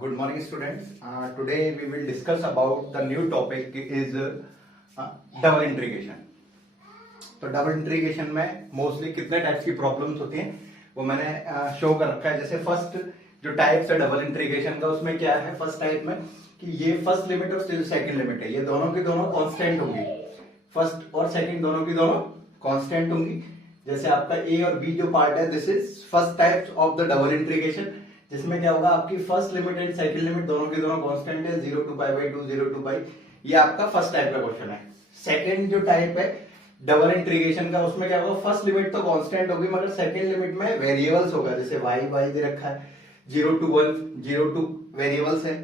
Good morning, students. Today we will discuss about the new topic is double integration. तो double integration में mostly कितने types की problems होती हैं वो मैंने शो कर रखा है। जैसे फर्स्ट जो टाइप्स है डबल इंटीग्रेशन का, उसमें क्या है फर्स्ट टाइप में कि ये फर्स्ट लिमिट और सेकंड लिमिट है, ये दोनों की दोनों कांस्टेंट होंगी। फर्स्ट और सेकंड दोनों की दोनों कांस्टेंट होंगी। जैसे आपका ए और बी जो पार्ट है, this is first type of the double integration, जिसमें क्या होगा आपकी first limit and second limit दोनों की दोनों कांस्टेंट है, 0 to पाई बाई 2, 0 to पाई। ये आपका फर्स्ट टाइप का क्वेश्चन है। सेकंड जो टाइप है डबल इंटीग्रेशन का, उसमें क्या होगा फर्स्ट लिमिट तो कांस्टेंट होगी मगर सेकंड लिमिट में वेरिएबल्स होगा। जैसे y दे रखा है, 0 to 1, 0 to वेरिएबल्स है।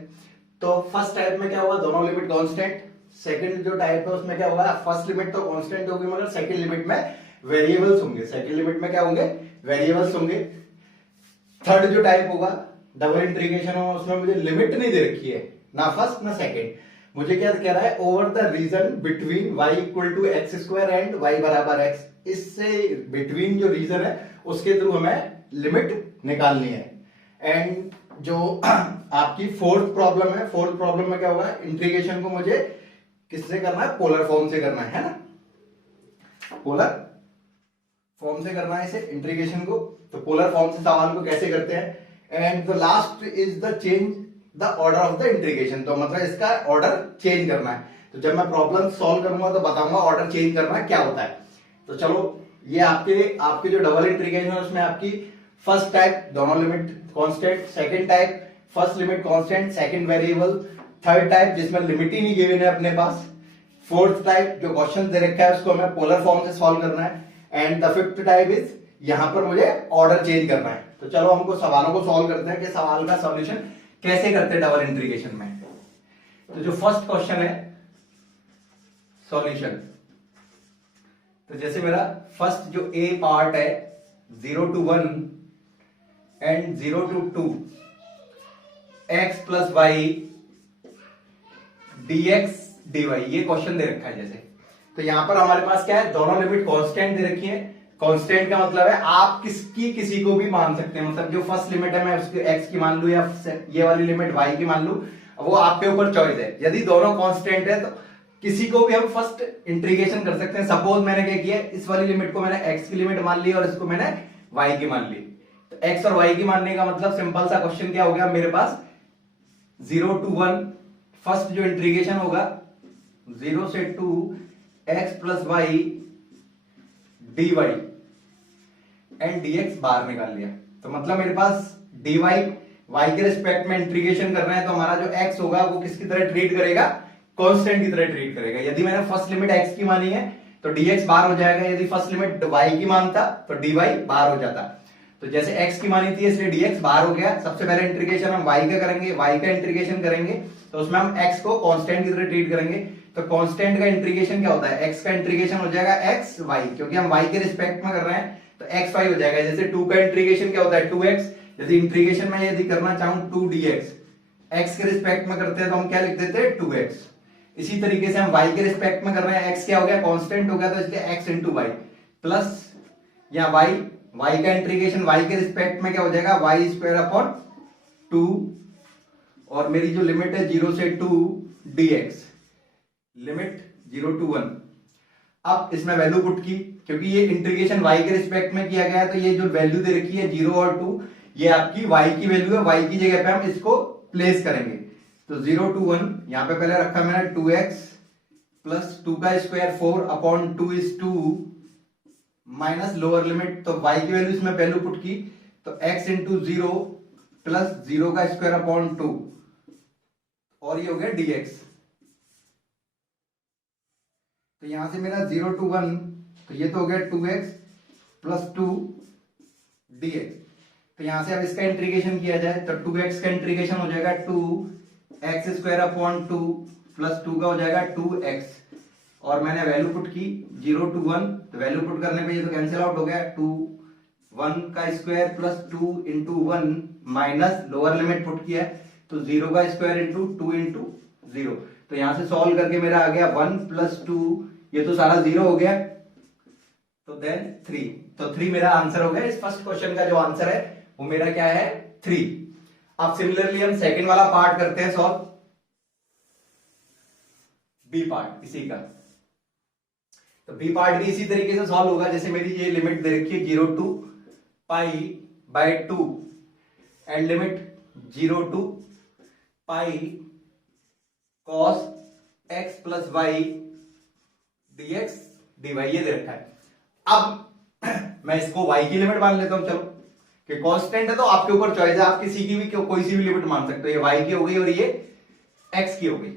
तो फर्स्ट टाइप में क्या होगा दोनों लिमिट कांस्टेंट। सेकंड जो टाइप है उसमें क्या होगा फर्स्ट लिमिट तो कांस्टेंट होगी मगर सेकंड लिमिट में वेरिएबल्स होंगे। सेकंड लिमिट में क्या होंगे वेरिएबल्स होंगे। थर्ड जो टाइप होगा डबल इंटीग्रेशन होगा, उसमें मुझे लिमिट नहीं दे रखी है, ना फर्स्ट ना सेकंड। मुझे क्या कह रहा है over the region between y equal to x square and y बराबर x, इससे बिटवीन जो रीजन है उसके थ्रू हमें लिमिट निकालनी है। एंड जो आपकी फोर्थ प्रॉब्लम है, फोर्थ प्रॉब्लम में क्या होगा इंटीग्रेशन को मुझे किससे करना है, पोलर फॉर्म से करना है ना, पोलर फॉर्म से करना है इसे इंटीग्रेशन को। तो पोलर फॉर्म से सवाल को कैसे करते हैं। And the last is the change the order of the integration, तो मतलब इसका ऑर्डर चेंज करना है। तो जब मैं प्रॉब्लम सॉल्व करूंगा तो बताऊंगा ऑर्डर चेंज करना क्या होता है। तो चलो ये आपके जो डबल इंटीग्रेशन है उसमें आपकी फर्स्ट टाइप दोनों limit constant, second type first limit constant second variable, third type जिसमें लिमिट ही नहीं गिवन है अपने पास, फोर्थ टाइप जो क्वेश्चन दे रखा है उसको हमें पोलर फॉर्म से सॉल्व करना है, and the fifth type is यहां पर मुझे ऑर्डर चेंज करना है। तो चलो हमको सवालों को सॉल्व करते हैं कि सवाल का सॉल्यूशन कैसे करते हैं डबल इंटीग्रेशन में। तो जो फर्स्ट क्वेश्चन है सॉल्यूशन, तो जैसे मेरा फर्स्ट जो ए पार्ट है 0 to 1 and 0 to 2 x plus y dx dy, ये क्वेश्चन दे रखा है। जैसे तो यहां पर हमारे पास क्या है दोनों लिमिट कांस्टेंट दे रखी है। कांस्टेंट का मतलब है आप किसी को भी मान सकते हैं, मतलब जो फर्स्ट लिमिट है मैं उसके x की मान लू या ये वाली लिमिट y की मान लू, वो आपके ऊपर चॉइस है। यदि दोनों कांस्टेंट है तो किसी को भी हम फर्स्ट इंटीग्रेशन कर सकते हैं। सपोज मैंने क्या किया, इस वाली लिमिट को मैंने x की लिमिट मान ली और इसको मैंने y की मान ली। तो x और y की मानने का मतलब सिंपल सा क्वेश्चन क्या हो गया मेरे पास 0 to 1 फर्स्ट जो इंटीग्रेशन होगा 0 से 2 x plus y dy and dx बाहर निकाल लिया। तो मतलब मेरे पास dy y के रिस्पेक्ट में इंटीग्रेशन कर रहे हैं, तो हमारा जो x होगा वो किसकी तरह ट्रीट करेगा, कांस्टेंट की तरह ट्रीट करेगा। यदि मैंने फर्स्ट लिमिट x की मानी है तो dx बाहर हो जाएगा, यदि फर्स्ट लिमिट y की मानता तो dy बाहर हो जाता। तो जैसे x की मानी थी इसलिए dx बाहर हो गया। सबसे पहले इंटीग्रेशन हम y का करेंगे, y का इंटीग्रेशन करेंगे तो उसमें हम x को कांस्टेंट की तरह ट्रीट करेंगे। तो कांस्टेंट का इंटीग्रेशन क्या होता है, x का इंटीग्रेशन हो जाएगा x y, क्योंकि हम y के रिस्पेक्ट में कर रहे हैं तो x y हो जाएगा। जैसे 2 का इंटीग्रेशन क्या होता है 2x, यदि इंटीग्रेशन में यदि करना चाहूं 2 dx, x के रिस्पेक्ट में करते हैं तो हम क्या लिख देते हैं 2x। इसी तरीके से हम y के रिस्पेक्ट में कर रहे हैं, x क्या हो गया कांस्टेंट हो गया तो इसलिए x इंटू वाई प्लस या y का इंटीग्रेशन y के रिस्पेक्ट में क्या हो जाएगा y स्क्वायर अपॉन 2 और मेरी जो लिमिट है 0 से 2 dx, लिमिट 0 to 1। अब इसमें वैल्यू पुट की, क्योंकि ये इंटीग्रेशन y के रिस्पेक्ट में किया गया है तो ये जो वैल्यू दे रखी है 0 और 2 ये आपकी y की वैल्यू है, y की जगह पे हम इसको प्लेस करेंगे। तो 0 to 1 यहां पे पहले रखा मैंने 2x प्लस 2 का square 4 upon 2 is 2 minus lower limit, तो y की वैल्यू इसमें वैल्यू पुट की तो x इंटू 0 प्लस 0 का स्क्वायर अपॉन 2 और ये हो गया dx। तो यहां से मेरा 0 to 1 तो ये तो हो गया 2x प्लस 2 dx। तो यहां से अब इसका इंटीग्रेशन किया जाए तो 2x का इंटीग्रेशन हो जाएगा 2x स्क्वायर अपॉन 2 प्लस 2 का हो जाएगा 2x और मैंने वैल्यू पुट की 0 to 1, तो वैल्यू पुट करने पे ये तो कैंसिल आउट हो गया 2 1 का square plus 2 into 1 minus lower limit put किया तो 0 का स्क्वायर इंटू 2 इंटू 0। तो यहां से सॉल्व करके मेरा आ गया 1 प्लस 2, ये तो सारा 0 हो गया तो देन 3, तो 3 मेरा आंसर हो गया। इस फर्स्ट क्वेश्चन का जो आंसर है वो मेरा क्या है 3। अब सिमिलरली हम सेकंड वाला पार्ट करते हैं सॉल्व, बी पार्ट इसी का। तो बी पार्ट भी इसी तरीके से सॉल्व होगा, जैसे मेरी ये लिमिट दे रखी है 0 to pi by 2 and limit 0 to pi cos x plus y dx dy ये दे रखा है। अब मैं इसको y की लिमिट मान लेता हूं, चलो कि कांस्टेंट है तो आपके ऊपर चॉइस है, आप किसी की भी कोई सी भी लिमिट मान सकते हो। ये y की हो गई और ये x की हो गई,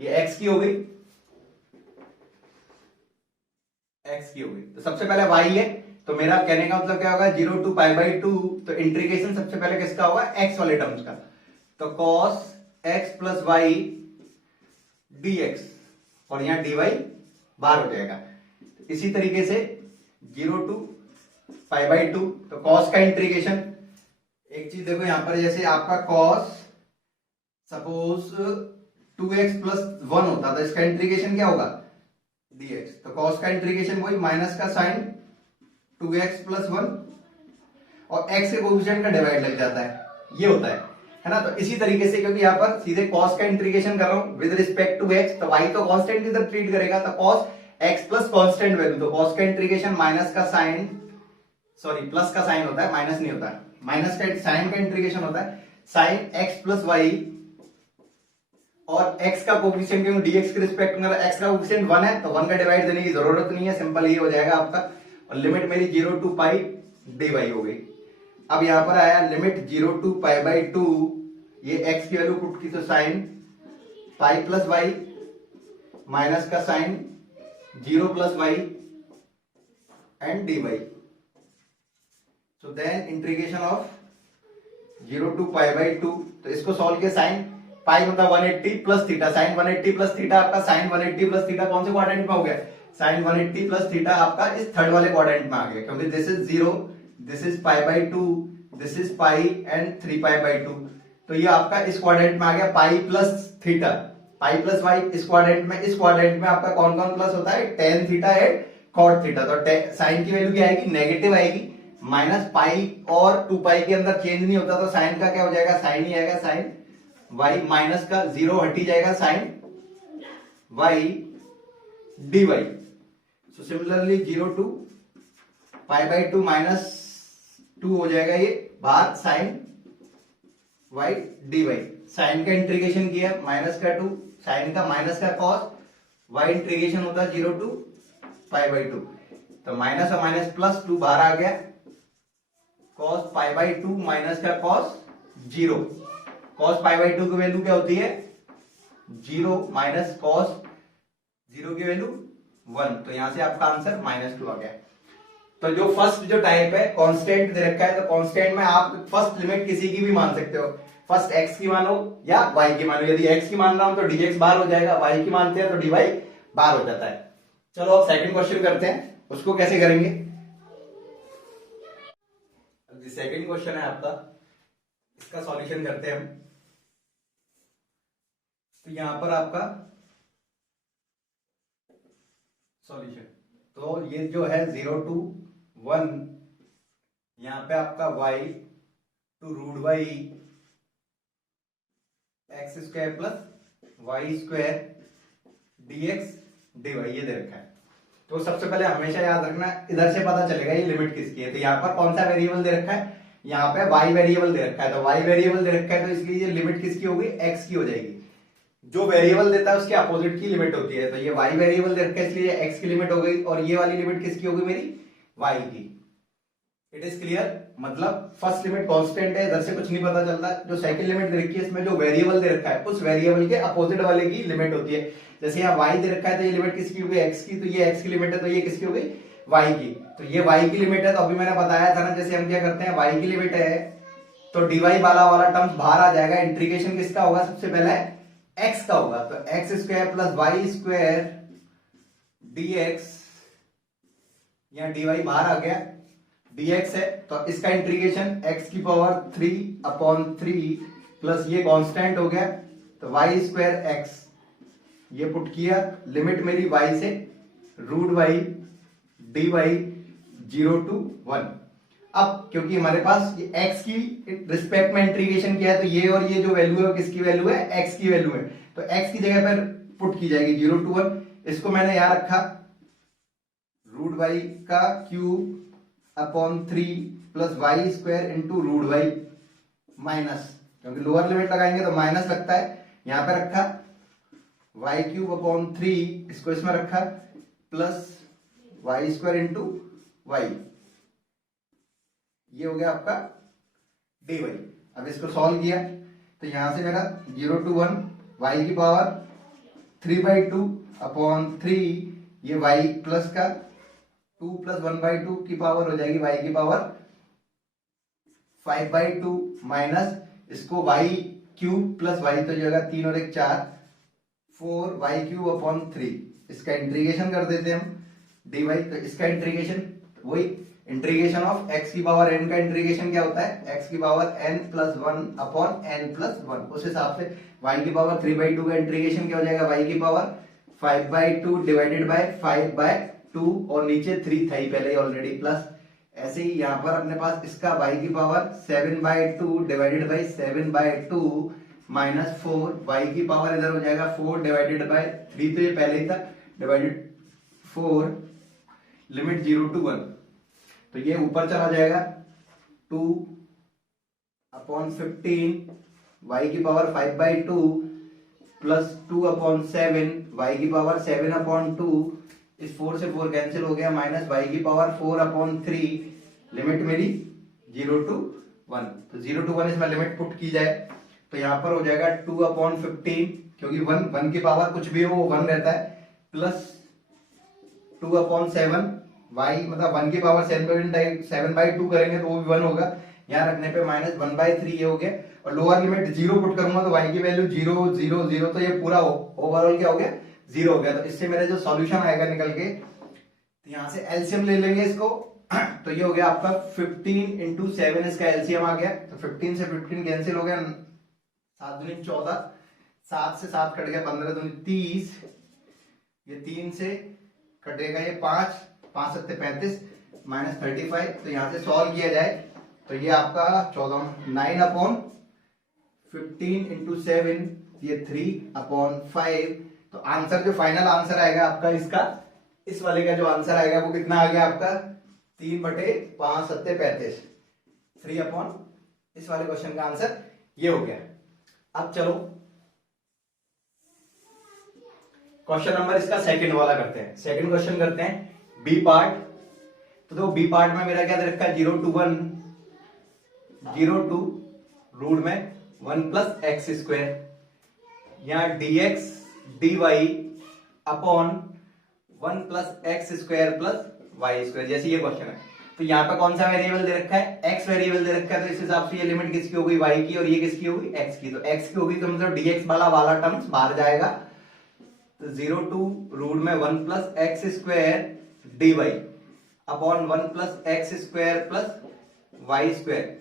ये x की हो गई, x की हो गई। तो सबसे पहले y है, तो मेरा कहने का मतलब क्या होगा 0 टू पाई बाई 2, तो इंटीग्रेशन सबसे पहले किसका होगा x वाले टर्म्स का, तो cos x plus y dx और यहां dy बाहर हो जाएगा। इसी तरीके से 0 टू पाई बाई 2, तो cos का इंटीग्रेशन, एक चीज देखो यहां पर, जैसे आपका cos सपोज 2x प्लस 1 होता तो इसका इंटीग्रेशन क्या होगा dx, तो cos का इंटीग्रेशन वही माइनस का साइन 2x प्लस 1 और x के कोएफिशिएंट का डिवाइड लग जाता है, ये होता है ना। तो इसी तरीके से, क्योंकि यहां पर सीधे cos का इंटीग्रेशन कर रहा हूं विद रिस्पेक्ट टू x, तो y तो कांस्टेंट की तरह ट्रीट करेगा, तो cos x plus constant value, तो cos का इंटीग्रेशन माइनस का साइन, सॉरी प्लस का साइन होता है, माइनस नहीं होता है, माइनस का साइन का इंटीग्रेशन होता है साइन x प्लस वाई और x का कोएफिशिएंट क्योंकि dx के रिस्पेक्ट में x का कोएफिशिएंट 1 है तो 1 का डिवाइड देने की जरूरत नहीं है, सिंपल ये हो जाएगा आपका। और लिमिट मेरी 0 टू पाई dy हो गई। अब यहां पर आया लिमिट 0 टू पाई बाई 2, ये x की वैल्यू पुट की तो sine pi plus y minus का sine 0 plus y and dy। So then integration of 0 to pi by 2, तो इसको सॉल्व किया, साइन पाई मतलब 180 plus theta, sine 180 plus theta आपका साइन 180 प्लस थीटा कौन से क्वाड्रेंट में हो गया, साइन 180 प्लस थीटा आपका इस थर्ड वाले क्वाड्रेंट में आ गया, क्योंकि this is 0, this is pi by 2, this is pi and 3 pi by 2, तो ये आपका इस क्वाड्रेंट में आ गया pi plus theta, pi plus y इस क्वाड्रेंट में। इस क्वाड्रेंट में आपका कौन कौन प्लस होता है, tan theta and cot theta, तो साइन की वैल्यू क्या आएगी, नेगेटिव आएगी, माइनस पाई और 2 पाई के अंदर चेंज नहीं होता, तो साइन का क्या हो जाएगा, साइन ही आएगा, साइन y माइनस का 0 हटी जाएगा, sine y dy। So similarly 0 to pi by 2 minus 2 हो जाएगा ये बाहर, साइन y dy, साइन का इंटीग्रेशन किया माइनस का 2, साइन का माइनस का cos, y इंटीग्रेशन होता है 0 टू पाई बाई 2, तो माइनस और माइनस प्लस 2 बाहर आ गया, cos पाई बाई 2 माइनस का cos 0, cos पाई बाई 2 की वैल्यू क्या होती है 0 माइनस cos 0 की वैल्यू 1, तो यहां से आपका आंसर -2 आ गया। तो जो फर्स्ट जो टाइप है कांस्टेंट दे रखा है, तो कांस्टेंट में आप फर्स्ट लिमिट किसी की भी मान सकते हो, फर्स्ट x की मानो या y की मानो, यदि x की मान रहा हूं तो dx बाहर हो जाएगा, y की मानते हैं तो dy बाहर हो जाता है। चलो अब सेकंड क्वेश्चन करते हैं, उसको कैसे करेंगे। सेकंड क्वेश्चन है आपका, इसका सॉल्यूशन करते हैं हम। तो यहां पर आपका सॉल्यूशन, तो ये जो है 0 टू 1, यहां पे आपका y to root y x square plus y square dx dy ये दे रखा है। तो सबसे पहले हमेशा याद रखना, इधर से पता चलेगा ये लिमिट किसकी है, तो यहाँ पर कौन सा वेरिएबल दे रखा है, यहाँ पे y वेरिएबल दे रखा है, तो y वेरिएबल दे रखा है तो इसलिए ये लिमिट किसकी होगी, x की हो जाएगी। जो वेरिएबल देता है उसके अपोजिट की लिमिट होती है, तो ये y वेरिएबल दे रखा है इसलिए x की लिमिट हो गई, और ये वाली लिमिट किसकी होगी मेरी y की। इट इज क्लियर, मतलब फर्स्ट लिमिट कांस्टेंट है, इधर से कुछ नहीं पता चलता, जो सेकंड लिमिट दे रखी है इसमें जो वेरिएबल दे रखा है उस वेरिएबल के अपोजिट वाले की लिमिट होती है। जैसे यहाँ y दे रखा है तो ये लिमिट किसकी होगी x की, तो ये x की लिमिट है तो ये किसकी होगी y की, तो ये y की लिमिट है। तो अभी मैंने बताया था ना, जैसे हम क्या करते हैं y की लिमिट है तो dy वाला टर्म्स बाहर आ जाएगा, इंटीग्रेशन किसका होगा, सबसे पहले x का होगा, तो x square plus y square dx, यहाँ dy बाहर आ गया, dx है तो इसका इंटीग्रेशन x की पावर 3 अपॉन 3 प्लस ये कांस्टेंट हो गया तो y स्क्वायर x, ये पुट किया, लिमिट मेरी y से रूट y dy 0 टू 1। अब क्योंकि हमारे पास ये x की रिस्पेक्ट में इंटीग्रेशन किया है, तो ये और ये जो वैल्यू है वो किसकी वैल्यू है, x की वैल्यू है। तो x की जगह पर पुट की जाएगी 0 to 1। इसको मैंने यहां रखा रूट वाई का cube upon 3 plus y square into root y minus, क्योंकि लोअर लिमिट लगाएंगे तो माइनस लगता है, यहां पे रखा वाई क्यूब अपॉन 3, इसको इसमें रखा plus y square into y, ये हो गया आपका डी वाई। अब इसको सॉल्व किया तो यहां से मेरा 0 to 1 वाई की पावर 3/2 अपॉन 3, ये वाई प्लस का 2 प्लस 1/2 की पावर हो जाएगी वाई की पावर 5/2 माइनस इसको वाई क्यूब प्लस वाई तो जो होगा 3 और 1 4, 4 वाई क्यूब अपॉन 3, इसका इंटीग्रेशन कर देते हैं हम डी वाई। तो इसका इंटीग्रेशन वही इंटीग्रेशन ऑफ x की पावर n का इंटीग्रेशन क्या होता है, x की power n plus 1 upon n plus 1। उस हिसाब से y की पावर 3/2 का इंटीग्रेशन क्या हो जाएगा, y की पावर 5/2 डिवाइडेड बाय 5/2 और नीचे 3 था ही पहले ही ऑलरेडी प्लस। ऐसे ही यहाँ पर अपने पास इसका y की power 7/2 divided by 7/2 minus 4, y की पावर इधर हो जाएगा 4 डिवाइडेड बाय 3, तो ये पहले ही था डिवाइडेड 4, लिमिट 0 to 1, तो ये ऊपर चला जाएगा 2 अपॉन 15 y की पावर 5/2 प्लस 2 अपॉन 7 y की पावर 7/2, इस 4 से 4 कैंसिल हो गया, माइनस y की पावर 4/3, लिमिट मेरी 0 to 1। तो 0 to 1 इसमें लिमिट पुट की जाए तो यहां पर हो जाएगा 2/15, क्योंकि 1 की पावर कुछ भी हो वो 1 रहता है, प्लस 2/7 y मतलब 1 की पावर 7/2 करेंगे तो वो भी 1 होगा, यहाँ रखने पे माइनस 1/3 ये हो गया, और लोअर लिमिट 0 पुट करूंगा तो y की वैल्यू 0 0 0, तो ये पूरा ओवरऑल क्या हो गया 0 हो गया। तो इससे मेरा जो सॉल्यूशन आएगा निकल के, तो यहाँ से एलसीएम ले लेंगे इसको, तो ये हो गया आपका 15 इंटू 7, इसका एलसीएम आ गया, तो 15 से 15 कैंसिल हो गया, 7 दूनी 14, 7 से 7 कट गया, 15 दूनी 30, ये 3 से कटेगा ये 5, 5 7 35 माइनस 35, तो यहां से सॉल्व किया जाए तो ये आपका 9/15 इंटू 7, ये 3/5, तो आंसर जो फाइनल आंसर आएगा आपका इसका, इस वाले का जो आंसर आएगा वो कितना आ गया आपका 3/5 7 35, 3 इस वाले क्वेश्चन का आंसर ये हो गया। अब चलो क्वेश्चन नंबर इसका सेकंड वाला करते हैं, सेकंड क्वेश्चन करते हैं बी पार्ट। तो देखो बी पार्ट में मेरा क्या दे रखा है 0 to 1, 0 to रूट में 1 प्लस एक्स स्क्वायर, यहां dx dy upon 1 plus x square plus y square, जैसे ये क्वेश्चन है। तो यहाँ पे कौन सा वेरिएबल दे रखा है, x वेरिएबल दे रखा है, तो इस हिसाब से ये लिमिट किसकी हो गई y की, और ये किसकी होगी x की। तो x की होगी तो मतलब dx वाला टर्म्स बाहर जाएगा, तो 0 to रूट में 1 plus x square d y upon 1 plus x square plus y square,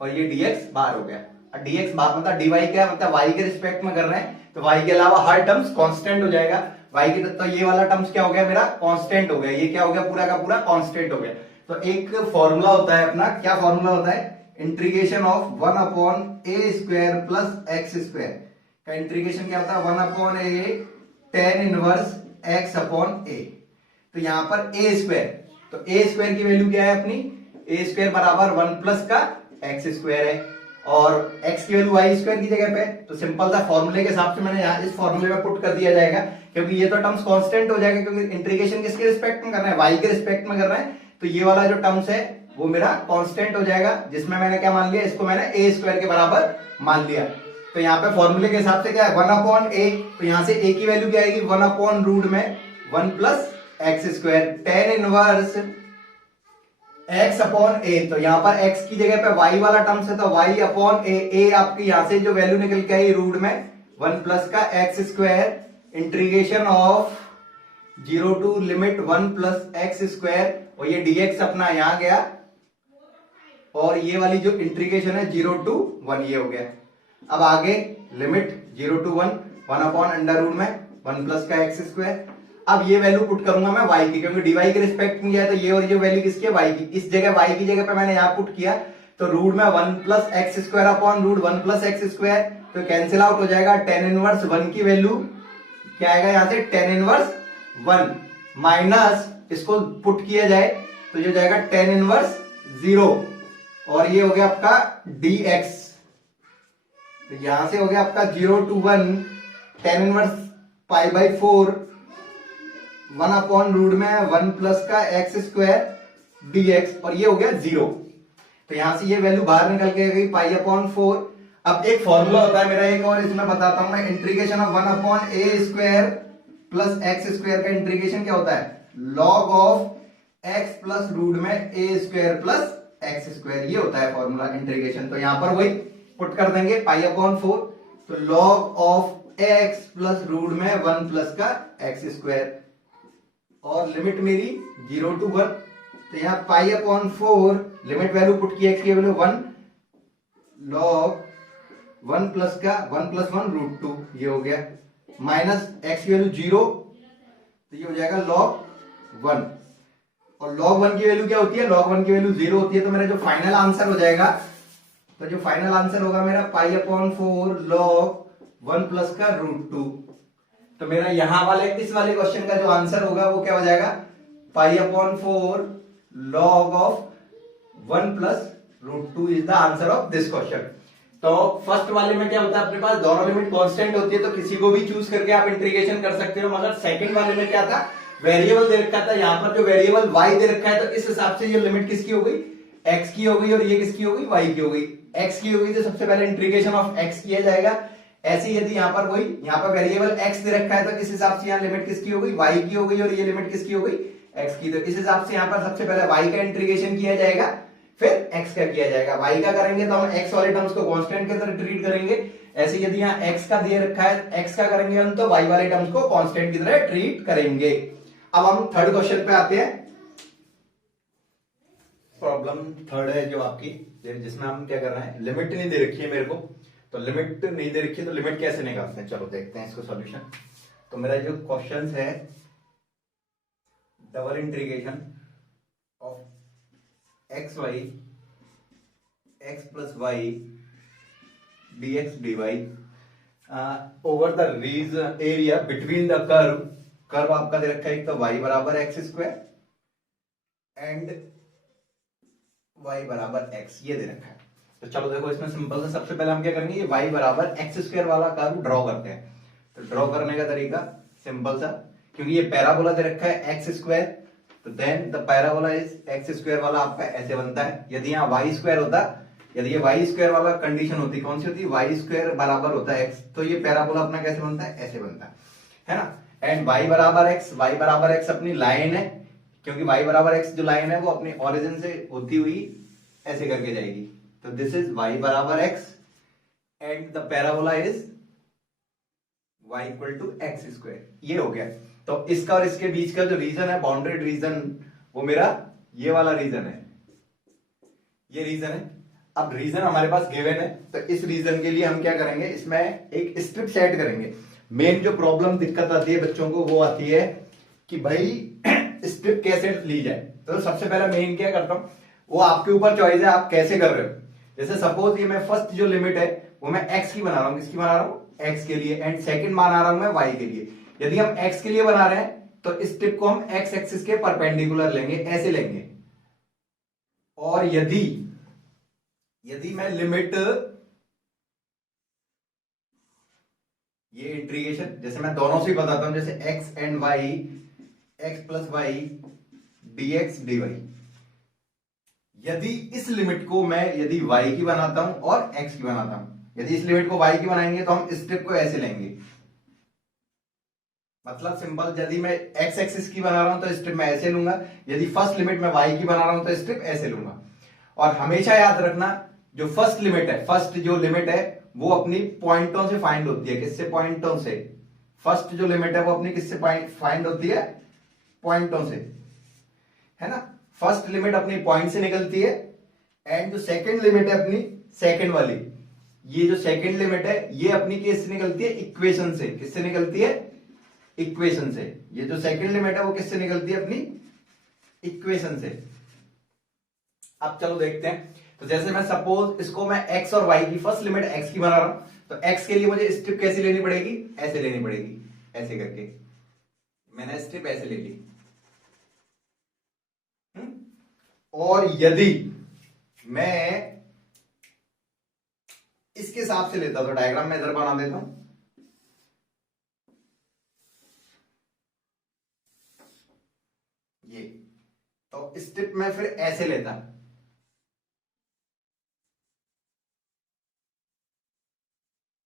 और ये dx बाहर हो गया। और dx बाहर मतलब dy क्या मतलब y के रिस्पेक्ट में कर रहे हैं, तो y के अलावा हर टर्म्स कांस्टेंट हो जाएगा, y की, तो ये वाला टर्म्स क्या हो गया मेरा कांस्टेंट हो गया, ये क्या हो गया पूरा का पूरा कांस्टेंट हो गया। तो एक फॉर्मूला होता है अपना, क्या फॉर्मूला होता है, integration of 1/a² plus x square का इंटीग्रेशन क्या होता है 1/a tan inverse x upon a। तो यहां पर a स्क्वायर, तो a स्क्वायर की वैल्यू क्या है अपनी, a स्क्वायर बराबर 1 प्लस का एक्स स्क्वायर है, और x की वैल्यू y स्क्वायर की जगह पे, तो सिंपल सा फॉर्मूले के हिसाब से मैंने यहाँ इस फॉर्मूले में पुट कर दिया जाएगा, क्योंकि ये तो टर्म्स कांस्टेंट हो जाएगा, क्योंकि इंटीग्रेशन किसके रिस्पेक्ट में कर रहे हैं y के रिस्पेक्ट में कर रहे हैं, तो ये वाला जो टर्म्स है वो मेरा कांस्टेंट हो जाएगा, जिसमें मैंने क्या मान लिया, इसको मैंने a स्क्वायर के बराबर मान लिया। तो यहाँ पे फॉर्मूले के हिसाब से क्या है 1/a, तो यहाँ से a की वैल्यू क्या आएगी 1/रूट में 1 plus x square tan inverse x upon a, तो यहाँ पर x की जगह पे y वाला टर्म्स है, तो y अपॉन a आपकी यहाँ से जो वैल्यू निकल के आई रूट में 1 प्लस का x square integration of 0 to limit 1 plus x square, और ये dx अपना यहाँ गया, और ये वाली जो इंटीग्रेशन है 0 to 1 ये हो गया। अब आगे लिमिट 0 to 1 1/√में 1 प्लस का एक्स स्क्वायर, अब ये वैल्यू पुट करूंगा मैं y की, क्योंकि dy के रिस्पेक्ट में है तो ये और ये वैल्यू किसकी है, y की। इस जगह y की जगह पे मैंने यहाँ पुट किया तो रूट में 1 plus x square upon root 1 plus x square, तो कैंसिल आउट हो जाएगा। टेन इनवर्स 1 की वैल्यू क्या आएगा यहाँ से, टेन इनवर्स 1 माइनस इसको पुट किया जाए तो ये हो जाएगा टेन इनवर्स 0, और ये हो गया आपका dx, तो यहां से हो गया आपका 0 to 1 tan inverse pi by 4 1 upon root में 1 प्लस का एक्स स्क्वायर dx, और ये हो गया 0। तो यहां से ये वैल्यू बाहर निकल के गई पाई अपॉन 4। अब एक फॉर्मूला होता है मेरा एक और, इसमें बताता हूं मैं, integration of 1 upon a square plus x square का इंटीग्रेशन क्या होता है, log of x plus root में a square plus x square, ये होता है फॉर्मूला इंटीग्रेशन। तो यहां पर वही पुट कर देंगे पाई अपॉन 4, तो log of x plus root में 1 प्लस का एक्स स्क्वायर, और लिमिट मेरी 0 to 1, तो यहाँ पाई अपॉन 4 लिमिट वैल्यू पुट की, एक्स की वैल्यू 1, लॉग 1 प्लस का 1 प्लस 1 रूट 2, ये हो गया, माइनस एक्स की वैल्यू 0, तो ये हो जाएगा लॉग 1, और log 1 की वैल्यू क्या होती है, log 1 की वैल्यू 0 होती है। तो मेरा जो फाइनल आंसर हो जाएगा, तो जो फाइनल आंसर होगा मेरा पाई अपॉन 4 log 1 प्लस का रूट 2। तो मेरा यहां वाले इस वाले क्वेश्चन का जो आंसर होगा वो क्या हो जाएगा, pi upon 4 log of 1 plus root 2 is the answer of this question. तो फर्स्ट वाले में क्या होता है, अपने पास दोनों लिमिट कांस्टेंट होती है तो किसी को भी चूज करके आप इंटीग्रेशन कर सकते हो, मगर सेकंड वाले में क्या था, वेरिएबल दे रखा था, यहाँ पर जो वेरिएबल y दे रखा है, तो इस हिसाब से ये लिमिट किसकी हो गई, x की हो गई, और ये किसकी हो गई, y की हो गई। x की हो गई तो सबसे पहले इंटीग्रेशन ऑफ x किया जाएगा। ऐसे यदि यहाँ पर वही यहाँ पर वेरिएबल x दे रखा है तो इस हिसाब से यहाँ लिमिट किसकी हो गई, y की हो गई, और ये लिमिट किसकी हो गई, x की। तो इस हिसाब से यहाँ पर सबसे पहले y का इंटीग्रेशन किया जाएगा, फिर x का किया जाएगा। y का करेंगे तो हम x वाले टर्म्स को कांस्टेंट के तरह ट्रीट करेंगे, ऐसे यदि यहाँ x का दे रखा है, x का करेंगे हम तो y वाले टर्म्स को कांस्टेंट की तरह ट्रीट करेंगे। अब हम थर्ड क्वेश्चन पे आते हैं। प्रॉब्लम थर्ड है जो आपकी, जिसमें हम क्या कर रहे हैं, लिमिट नहीं दे रखी है मेरे को, तो लिमिट नहीं दे रखी है तो लिमिट कैसे निकालते हैं, चलो देखते हैं इसको सॉल्यूशन। तो मेरा जो क्वेश्चन है, double integration of x y x plus y dx dy over the region area between the curve. Curve आपका दे रखा है एक तो y बराबर एक्स स्क्वायर एंड y बराबर x, ये दे रखा है। तो चलो देखो इसमें सिंपल से सबसे पहले हम क्या करेंगे, ये y बराबर एक्स स्क्वायर वाला कर्व ड्रॉ करते हैं। तो ड्रॉ करने का तरीका सिंपल सा, क्योंकि ये पैराबोला दे रखा है एक्स स्क्वायर, तो then the parabola is x square वाला आपका ऐसे बनता है। यदि यहाँ वाई स्क्वायर होता, यदि ये वाई स्क्वायर वाला कंडीशन होती, कौन सी होती, वाई स्क्वायर बराबर होता है एक्स, तो ये पैराबोला अपना कैसे बनता है, ऐसे बनता है ना। एंड y बराबर x, y बराबर x अपनी लाइन है, क्योंकि y बराबर x जो लाइन है वो अपनी ओरिजिन से होती हुई ऐसे करके जाएगी। तो दिस इज y बराबर x and the parabola is y equal to x square, ये हो गया। तो इसका और इसके बीच का जो रीजन है, बाउंड्री रीजन, वो मेरा ये वाला रीजन है, ये रीजन है। अब रीजन हमारे पास गिवन है, तो इस रीजन के लिए हम क्या करेंगे, इसमें एक स्ट्रिप सेट करेंगे। मेन जो प्रॉब्लम दिक्कत आती है बच्चों को वो आती है कि भाई स्ट्रिप कैसे ली जाए। तो सबसे पहले मेन क्या करता हूं, वो आपके ऊपर चॉइस है, आप कैसे कर रहे हो। जैसे सपोज ये मैं फर्स्ट जो लिमिट है वो मैं x की बना रहा हूं, किसकी बना रहा हूं, x के लिए, एंड सेकंड बना रहा हूं मैं y के लिए। यदि हम x के लिए बना रहे हैं तो इस टिप को हम x एक्सिस के परपेंडिकुलर लेंगे, ऐसे लेंगे। और यदि मैं लिमिट ये इंटीग्रेशन, जैसे मैं दोनों से बताता हूं, जैसे x and y, x plus y dx dy, यदि इस लिमिट को मैं यदि y की बनाता हूं और x की बनाता हूं, यदि इस लिमिट को y की बनाएंगे तो हम इस स्टेप को ऐसे लेंगे। मतलब सिंपल, यदि मैं x एक्सिस की बना रहा हूं तो स्टेप मैं ऐसे लूंगा, यदि फर्स्ट लिमिट मैं y की बना रहा हूं तो स्टेप ऐसे लूंगा। और हमेशा याद रखना, जो फर्स्ट लिमिट है, फर्स्ट जो लिमिट है वो अपनी पॉइंटों से फाइंड होती है। किससे, पॉइंटों से। फर्स्ट जो लिमिट है वो अपनी किससे फाइंड होती है, पॉइंटों से, है ना। फर्स्ट लिमिट अपनी पॉइंट से निकलती है, एंड जो सेकंड लिमिट है अपनी सेकंड वाली, ये जो सेकंड लिमिट है ये अपनी किससे निकलती है, इक्वेशन से। किससे निकलती है, इक्वेशन से। ये जो सेकंड लिमिट है वो किससे निकलती है? अपनी इक्वेशन से। अब चलो देखते हैं। तो जैसे मैं सपोज इसको मैं x और y की फर्स्ट लिमिट x की बना रहा हूं, तो x के लिए मुझे स्ट्रिप कैसी लेनी पड़ेगी? ऐसे लेनी पड़ेगी, ऐसे करके मैंने स्ट्रिप ऐसे ले ली। और यदि मैं इसके हिसाब से लेता, तो डायग्राम में इधर बना देता हूं। ये तो स्ट्रिप में फिर ऐसे लेता,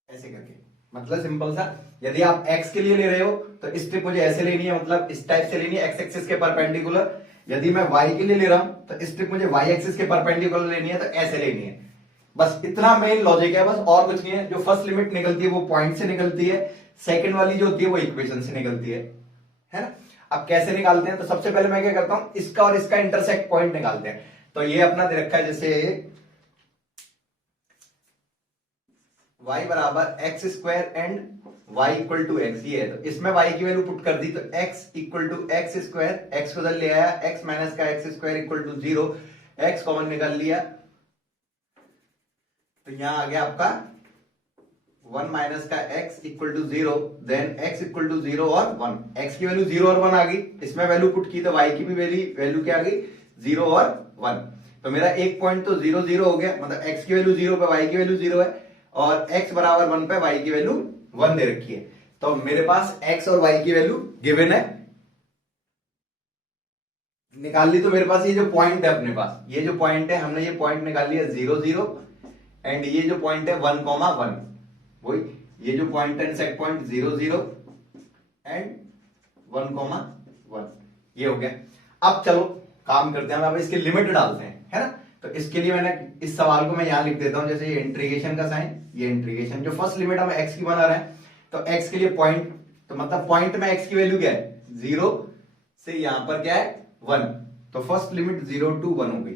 ऐसे करके। मतलब सिंपल सा, यदि आप x के लिए ले रहे हो तो स्ट्रिप मुझे ऐसे लेनी है, मतलब इस टाइप से लेनी है, x एक्सिस के परपेंडिकुलर। यदि मैं y के लिए ले रहा हूं तो स्ट्रिप मुझे y एक्सिस के परपेंडिकुलर लेनी है, तो ऐसे लेनी है। बस इतना मेन लॉजिक है, बस और कुछ नहीं है। जो फर्स्ट लिमिट निकलती है वो पॉइंट से निकलती है, सेकंड वाली जो होती है वो इक्वेशन से निकलती है ना। अब कैसे निकालते हैं? तो सबसे पहले मैं क्या करता हूं, इसका और इसका इंटरसेक्ट पॉइंट निकालते हैं। तो ये अपना दे रखा है, जैसे y बराबर x square and y equal to x, ये है। तो इसमें y की वैल्यू पुट कर दी, तो x equal to x square, x को उधर ले आया, x माइनस का x square equal to 0, x common निकाल लिया, तो यहां आ गया आपका 1 माइनस का x equal to 0, then x equal to 0 और 1। x की वैल्यू 0 और 1 आ गई, इसमें वैल्यू पुट की तो y की भी वैल्यू क्या आ गई? 0 और 1। तो मेरा एक पॉइंट तो 0 0 हो गया, मतलब x की वैल्यू 0 पे y की वैल्यू 0 है, और x बराबर 1 पे y की वैल्यू 1 दे रखी है। तो मेरे पास x और y की वैल्यू गिवन है, निकाल ली। तो मेरे पास ये जो पॉइंट है, अपने पास ये जो पॉइंट है, हमने ये पॉइंट निकाल लिया 0 0, एंड ये जो पॉइंट है 1 1, वही ये जो पॉइंट है सेट पॉइंट 0 0 एंड 1 1, ये हो गया। अब चलो काम करते हैं, अब इसकी लिमिट डालते हैं, है ना। तो इसके लिए मैंने इस सवाल को मैं यहां लिख देता हूं, जैसे ये इंटीग्रेशन का साइन, ये इंटीग्रेशन, जो फर्स्ट लिमिट हम x की बना रहे हैं, तो x के लिए पॉइंट, तो मतलब पॉइंट में x की वैल्यू क्या है? 0 से यहां पर क्या है? 1। तो फर्स्ट लिमिट 0 to 1 हो गई।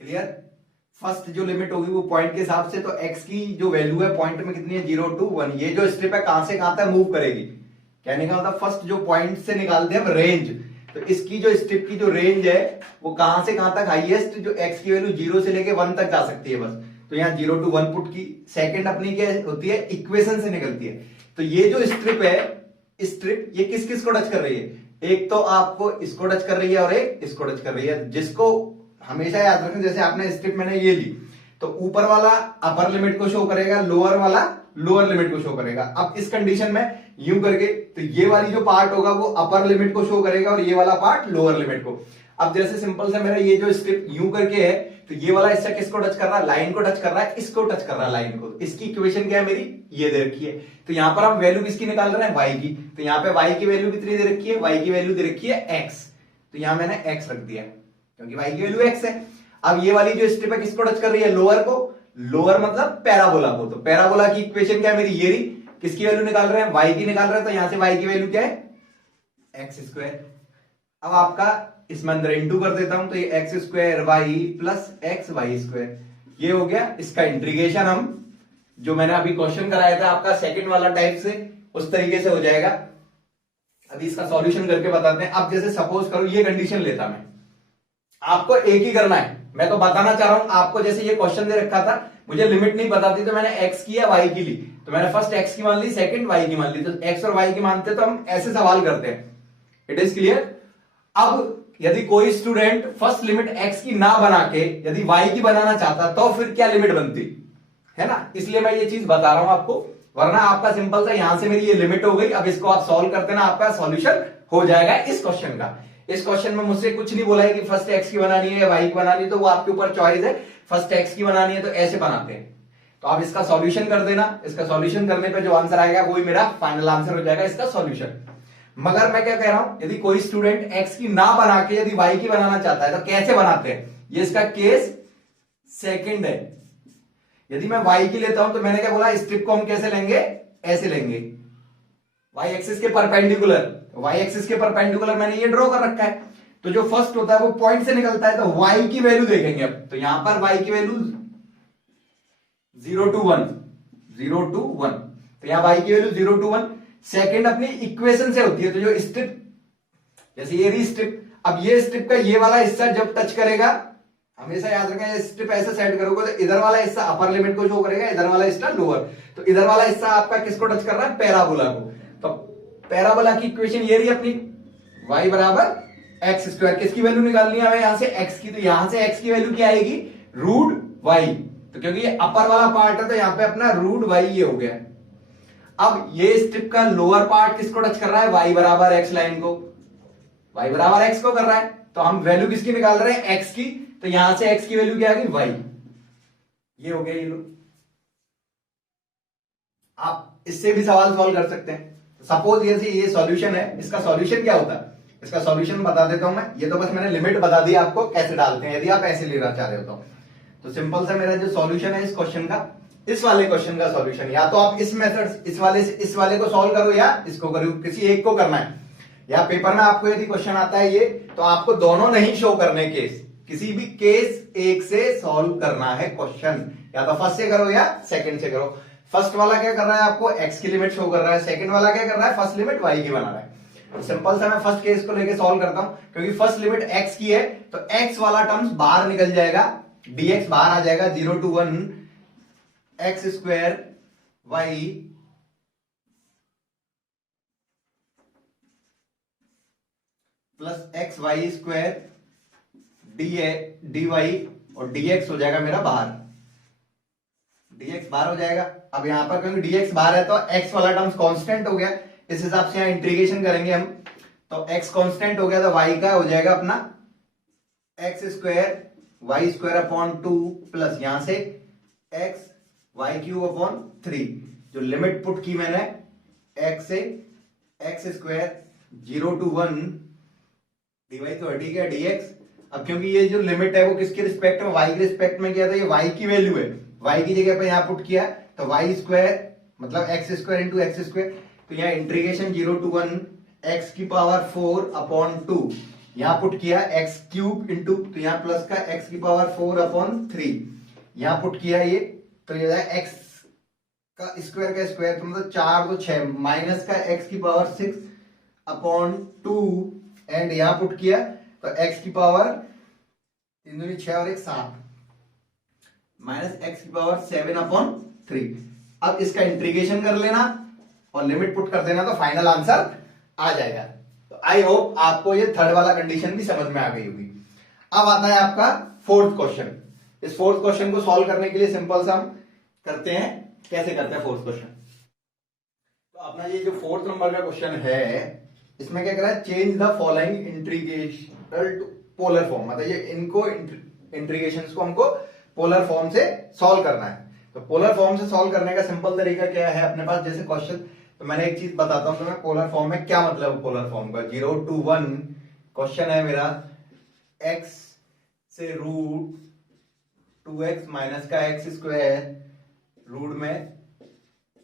क्लियर? फर्स्ट जो लिमिट होगी वो पॉइंट के हिसाब से, तो x की जो वैल्यू है पॉइंट में कितनी है? 0 to 1। ये जो स्ट्रिप है कहां से कहां तक मूव करेगी? कहने का मतलब फर्स्ट जो पॉइंट से निकालते हैं हम रेंज, तो इसकी जो स्ट्रिप की जो रेंज है वो कहां से कहां तक हाईएस्ट, जो x की वैल्यू 0 से लेके 1 तक जा सकती है बस। तो यहाँ 0 to 1 पुट की। सेकंड अपनी क्या होती है? इक्वेशन से निकलती है। तो ये जो स्ट्रिप है, स्ट्रिप ये किस किस को टच कर रही है? एक तो आपको इसको टच कर रही है और एक इसको टच कर रही है, जिसको हमेशा याद रखें। जैसे आपने स्ट्रिप मैंने ये ली, तो ऊपर वाला अपर लिमिट को शो करेगा, लोअर वाला लोअर लिमिट को शो करेगा। अब इस कंडीशन में यूं करके, तो ये वाली जो पार्ट होगा वो अपर लिमिट को शो करेगा और ये वाला पार्ट लोअर लिमिट को। अब जैसे सिंपल से मेरा ये जो स्ट्रिप यूं करके है, तो ये वाला इससे किसको टच कर रहा है? लाइन को टच कर रहा है, इसको टच कर रहा है, लाइन को। इसकी इक्वेशन क्या है मेरी? ये दे रखी है। तो यहां पर हम वैल्यू किसकी निकाल रहे हैं? y की। तो यहां पे y की वैल्यू कितनी दे रखी है? y की वैल्यू दे रखी है x। तो यहां मैंने x रख दिया क्योंकि y की वैल्यू x है। अब ये वाली जो स्ट्रिप है किसको टच कर रही है? लोअर को। लोअर मतलब पैराबोला को। तो पैराबोला की इक्वेशन क्या है मेरी? ये रही। किसकी वैल्यू निकाल रहे हैं? y की निकाल रहे हैं। तो यहां से y की वैल्यू क्या है? X square. अब आपका इसमें अंदर इंटू कर देता हूं, तो ये x square y plus x y square, ये हो गया। इसका इंटीग्रेशन हम जो मैंने अभी क्वेश्चन कराया था आपका सेकंड वाला टाइप से, उस तरीके से हो जाएगा। अभी इसका सॉल्यूशन करके बताते हैं। अब जैसे सपोज करो ये कंडीशन लेता मैं, आपको एक ही करना है, मैं तो बताना चाह रहा हूं आपको। जैसे ये क्वेश्चन दे रखा था, मुझे लिमिट नहीं पता थी, तो मैंने x की या y की ली। तो मैंने फर्स्ट x की मान ली, सेकंड y की मान ली। तो x और y की मानते तो हम ऐसे सवाल करते हैं। It is clear? अब यदि कोई स्टूडेंट फर्स्ट लिमिट x की ना बना के यदि y की बनाना चाहता, तो फिर क्या लिमिट बनती है ना। इसलिए मैं ये चीज बता रहा हूं आपको, वरना आपका सिंपल सा यहां से मेरी ये लिमिट हो गई। अब इसको आप सॉल्व करते ना, आपका सॉल्यूशन हो जाएगा इस क्वेश्चन का। इस क्वेश्चन में मुझसे कुछ नहीं बोला है कि फर्स्ट x की बनानी है या y की बनानी है, तो वो आपके ऊपर चॉइस है। फर्स्ट x की बनानी है तो ऐसे बनाते हैं। तो आप इसका सॉल्यूशन कर देना। इसका सॉल्यूशन करने पे जो आंसर आएगा वही मेरा फाइनल आंसर हो जाएगा इसका सॉल्यूशन। मगर मैं क्या कह रहा हूं, यदि कोई स्टूडेंट x की ना बना के यदि y की बनाना चाहता है, तो कैसे बनाते हैं? ये इसका केस सेकंड है। यदि मैं y की लेता हूं, तो मैंने क्या बोला, स्ट्रिप को हम कैसे लेंगे? ऐसे लेंगे, y एक्सिस के परपेंडिकुलर। y एक्सिस के परपेंडिकुलर मैंने ये ड्रॉ कर रखा है। तो जो फर्स्ट होता है वो पॉइंट से निकलता है, तो y की वैल्यू देखेंगे अब। तो यहां पर y की वैल्यू 0 to 1, 0 to 1। तो यहां y की वैल्यू 0 to 1। सेकंड अपनी इक्वेशन से होती है। तो जो स्ट्रिप, जैसे ये रही स्ट्रिप, अब ये स्ट्रिप का ये वाला हिस्सा जब टच करेगा, हमेशा याद रखना, ये स्ट्रिप ऐसे सेट करोगे तो इधर वाला हिस्सा अपर लिमिट को शो करेगा, इधर वाला हिस्सा लोअर। तो इधर वाला हिस्सा आपका किसको टच कर रहा है? पैराबोला को। तो पैराबोला की इक्वेशन ये रही अपनी, y बराबर एक्स स्क्वायर। किसकी वैल्यू निकालनी है हमें? यहां से x की। तो यहां से x की वैल्यू क्या आएगी? Root y। तो क्योंकि ये अपर वाला पार्ट है तो यहां पे अपना रूट y ये हो गया। अब ये स्ट्रिप का लोअर पार्ट किसको टच कर रहा है? y बराबर x लाइन को, y बराबर x को कर रहा है। तो हम वैल्यू किसकी निकाल रहे हैं? x की। तो यहां से x की वैल्यू क्या आ गई? y। ये हो गया ये लो। आप इससे भी सवाल सॉल्व कर सकते हैं। सपोज ये सॉल्यूशन है, इसका सॉल्यूशन क्या होता है? इसका सॉल्यूशन बता देता हूं मैं। ये तो बस मैंने लिमिट बता दी आपको कैसे डालते हैं, यदि आप ऐसे लेना चाह रहे हो तो सिंपल सा मेरा जो सॉल्यूशन है इस क्वेश्चन का, इस वाले क्वेश्चन का सॉल्यूशन, या तो आप इस मेथड इस वाले को सॉल्व करो या इसको करो, किसी एक को करना है। या पेपर में आपको यदि क्वेश्चन आता है ये, तो आपको दोनों नहीं शो करने केस, किसी भी केस एक से सॉल्व करना है क्वेश्चन। या तो फर्स्ट से करो या सेकंड से करो। फर्स्ट वाला क्या कर रहा है? आपको x की लिमिट शो कर रहा है। सेकंड वाला क्या कर रहा है? फर्स्ट लिमिट y की बना रहा है। तो सिंपल सा मैं फर्स्ट केस को लेके सॉल्व करता हूं, क्योंकि फर्स्ट लिमिट x की है तो x वाला टर्म्स बाहर निकल जाएगा, dx बाहर आ जाएगा। 0 to 1 x square y plus x y square dy और dx हो जाएगा मेरा बाहर, dx बाहर हो जाएगा। अब यहां पर क्योंकि dx बाहर है तो x वाला टर्म्स कांस्टेंट हो गया, इस हिसाब से यहां इंटीग्रेशन करेंगे हम। तो x कांस्टेंट हो गया तो y का हो जाएगा अपना x square y square upon 2 plus यहां से x वाई क्यूब अपॉन 3। जो लिमिट पुट की मैंने x से एक्स स्क्वायर 0 to 1 dy तो हट गया dx। अब क्योंकि ये जो लिमिट है वो किसके रिस्पेक्ट में? y के रिस्पेक्ट में किया था, ये y की वैल्यू है, y की जगह पे यहां पुट किया तो वाई स्क्वायर मतलब x square into x square. तो यहाँ इंटीग्रेशन 0 to 1 एक्स की पावर 4 अपॉन 2, यहां पुट किया एक्स क्यूब इंटू, तो यहाँ प्लस का एक्स की पावर 4 अपॉन 3, यहां पुट किया ये, तो ये एक्स का स्क्वायर का स्क्वायर तो मतलब 4 तो 6 माइनस का एक्स की पावर 6 अपॉन 2 एंड यहां पुट किया तो एक्स की पावर 3 दूनी 6 और 1 7 माइनस एक्स की पावर 7 अपॉन 3। अब इसका इंटीग्रेशन कर लेना और लिमिट पुट कर देना तो फाइनल आंसर आ जाएगा। तो आई होप आपको ये थर्ड वाला कंडीशन भी समझ में आ गई होगी। अब आता है आपका फोर्थ क्वेश्चन। इस फोर्थ क्वेश्चन को सॉल्व करने के लिए सिंपल सा हम करते हैं, कैसे करते हैं फोर्थ क्वेश्चन। तो अपना ये जो फोर्थ नंबर का क्वेश्चन है इसमें क्या कर रहा है? Change the following integrational to polar form, मतलब ये इनको इंटीग्रेशंस को हमको पोलर फॉर्म से सॉल्व करना है। तो पोलर फॉर्म से सॉल्व करने का सिंपल तरीका क्या है अपने पास? जैसे क्वेश्चन, तो मैंने एक चीज बताता हूं तुम्हें, पोलर फॉर्म में क्या मतलब है। पोलर फॉर्म का 0 to 1 क्वेश्चन है मेरा, x से रूट 2x माइनस का एक्स स्क्वायर रूट में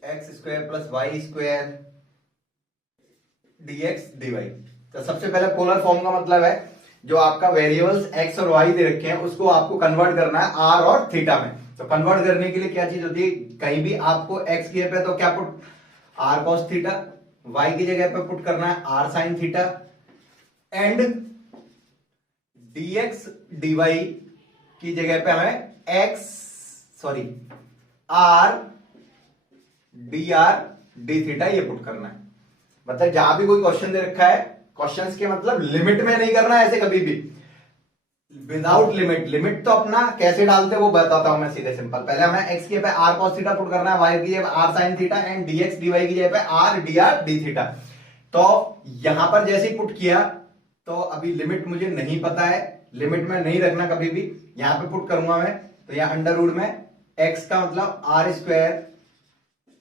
x square plus y square dx dy। तो सबसे पहले पोलर फॉर्म का मतलब है जो आपका वेरिएबल्स x और y दे रखे हैं उसको आपको कन्वर्ट करना है r और थीटा में। तो कन्वर्ट करने के लिए क्या चीज होती है? कहीं भी आपको x की जगह पे तो क्या put r cos theta, y की जगह पे पुट करना है r sin theta and dx dy की जगह पे हमें r dr d थीटा ये पुट करना है। मतलब जहां भी कोई क्वेश्चन दे रखा है, क्वेश्चंस के मतलब लिमिट में नहीं करना है ऐसे कभी भी, विदाउट लिमिट। लिमिट तो अपना कैसे डालते हैं वो बताता हूं मैं सीधे सिंपल। पहले हमें x की जगह पे r cos थीटा पुट करना है, y की जगह पे r sin theta and dx dy की जगह पे r dr d थीटा। तो यहां पर जैसे ही पुट किया तो अभी लिमिट मुझे नहीं पता है, लिमिट में नहीं रखना कभी भी, यहां पे पुट करूंगा मैं। तो यहां अंडर रूट में x का मतलब r square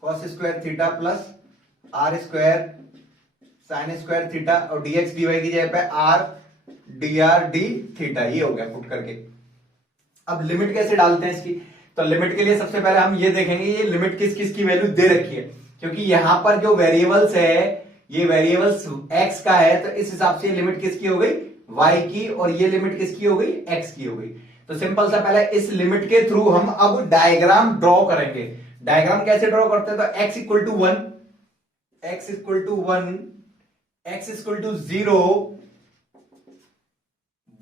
cos square theta plus r square sine square theta और dx dy की जगह पे r dr d थीटा, ये हो गया पुट करके। अब लिमिट कैसे डालते हैं इसकी? तो लिमिट के लिए सबसे पहले हम ये देखेंगे ये लिमिट किस किस की वैल्यू दे रखी है, क्योंकि यहां पर जो वेरिएबल्स है ये वेरिएबल्स x का है, तो इस हिसाब से लिमिट किसकी हो गई? y की, और ये लिमिट किसकी हो गई? x की हो गई। तो सिंपल सा पहले इस लिमिट के थ्रू हम अब डायग्राम ड्रॉ करेंगे। डायग्राम कैसे ड्रॉ करते हैं? तो x equal to 1, x equal to 1, x equal to 0,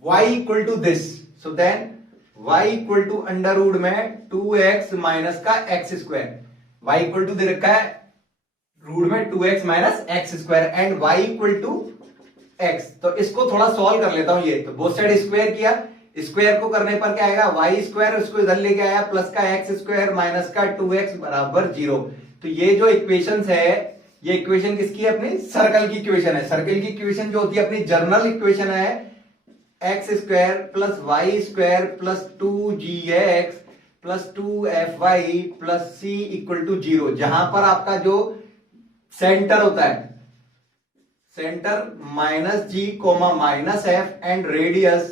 y equal to this, so then y equal to under root में 2x माइनस का x square, y equal to दे रखा है रूट में 2x minus x square and y equal to x। तो इसको थोड़ा solve कर लेता हूं। ये तो बोथ साइड स्क्वायर किया, स्क्वायर को करने पर क्या आएगा y स्क्वायर, उसको इधर लेके आया प्लस का एक्स स्क्वायर माइनस का 2x बराबर 0। तो ये जो इक्वेशंस है, ये इक्वेशन किसकी है? अपनी सर्कल की इक्वेशन है। सर्कल की इक्वेशन जो होती है अपनी जर्नल इक्वेशन है x square plus y square plus 2gx plus 2fy plus c equal to 0, जहां पर आपका जो सेंटर होता है, center minus g comma minus f and radius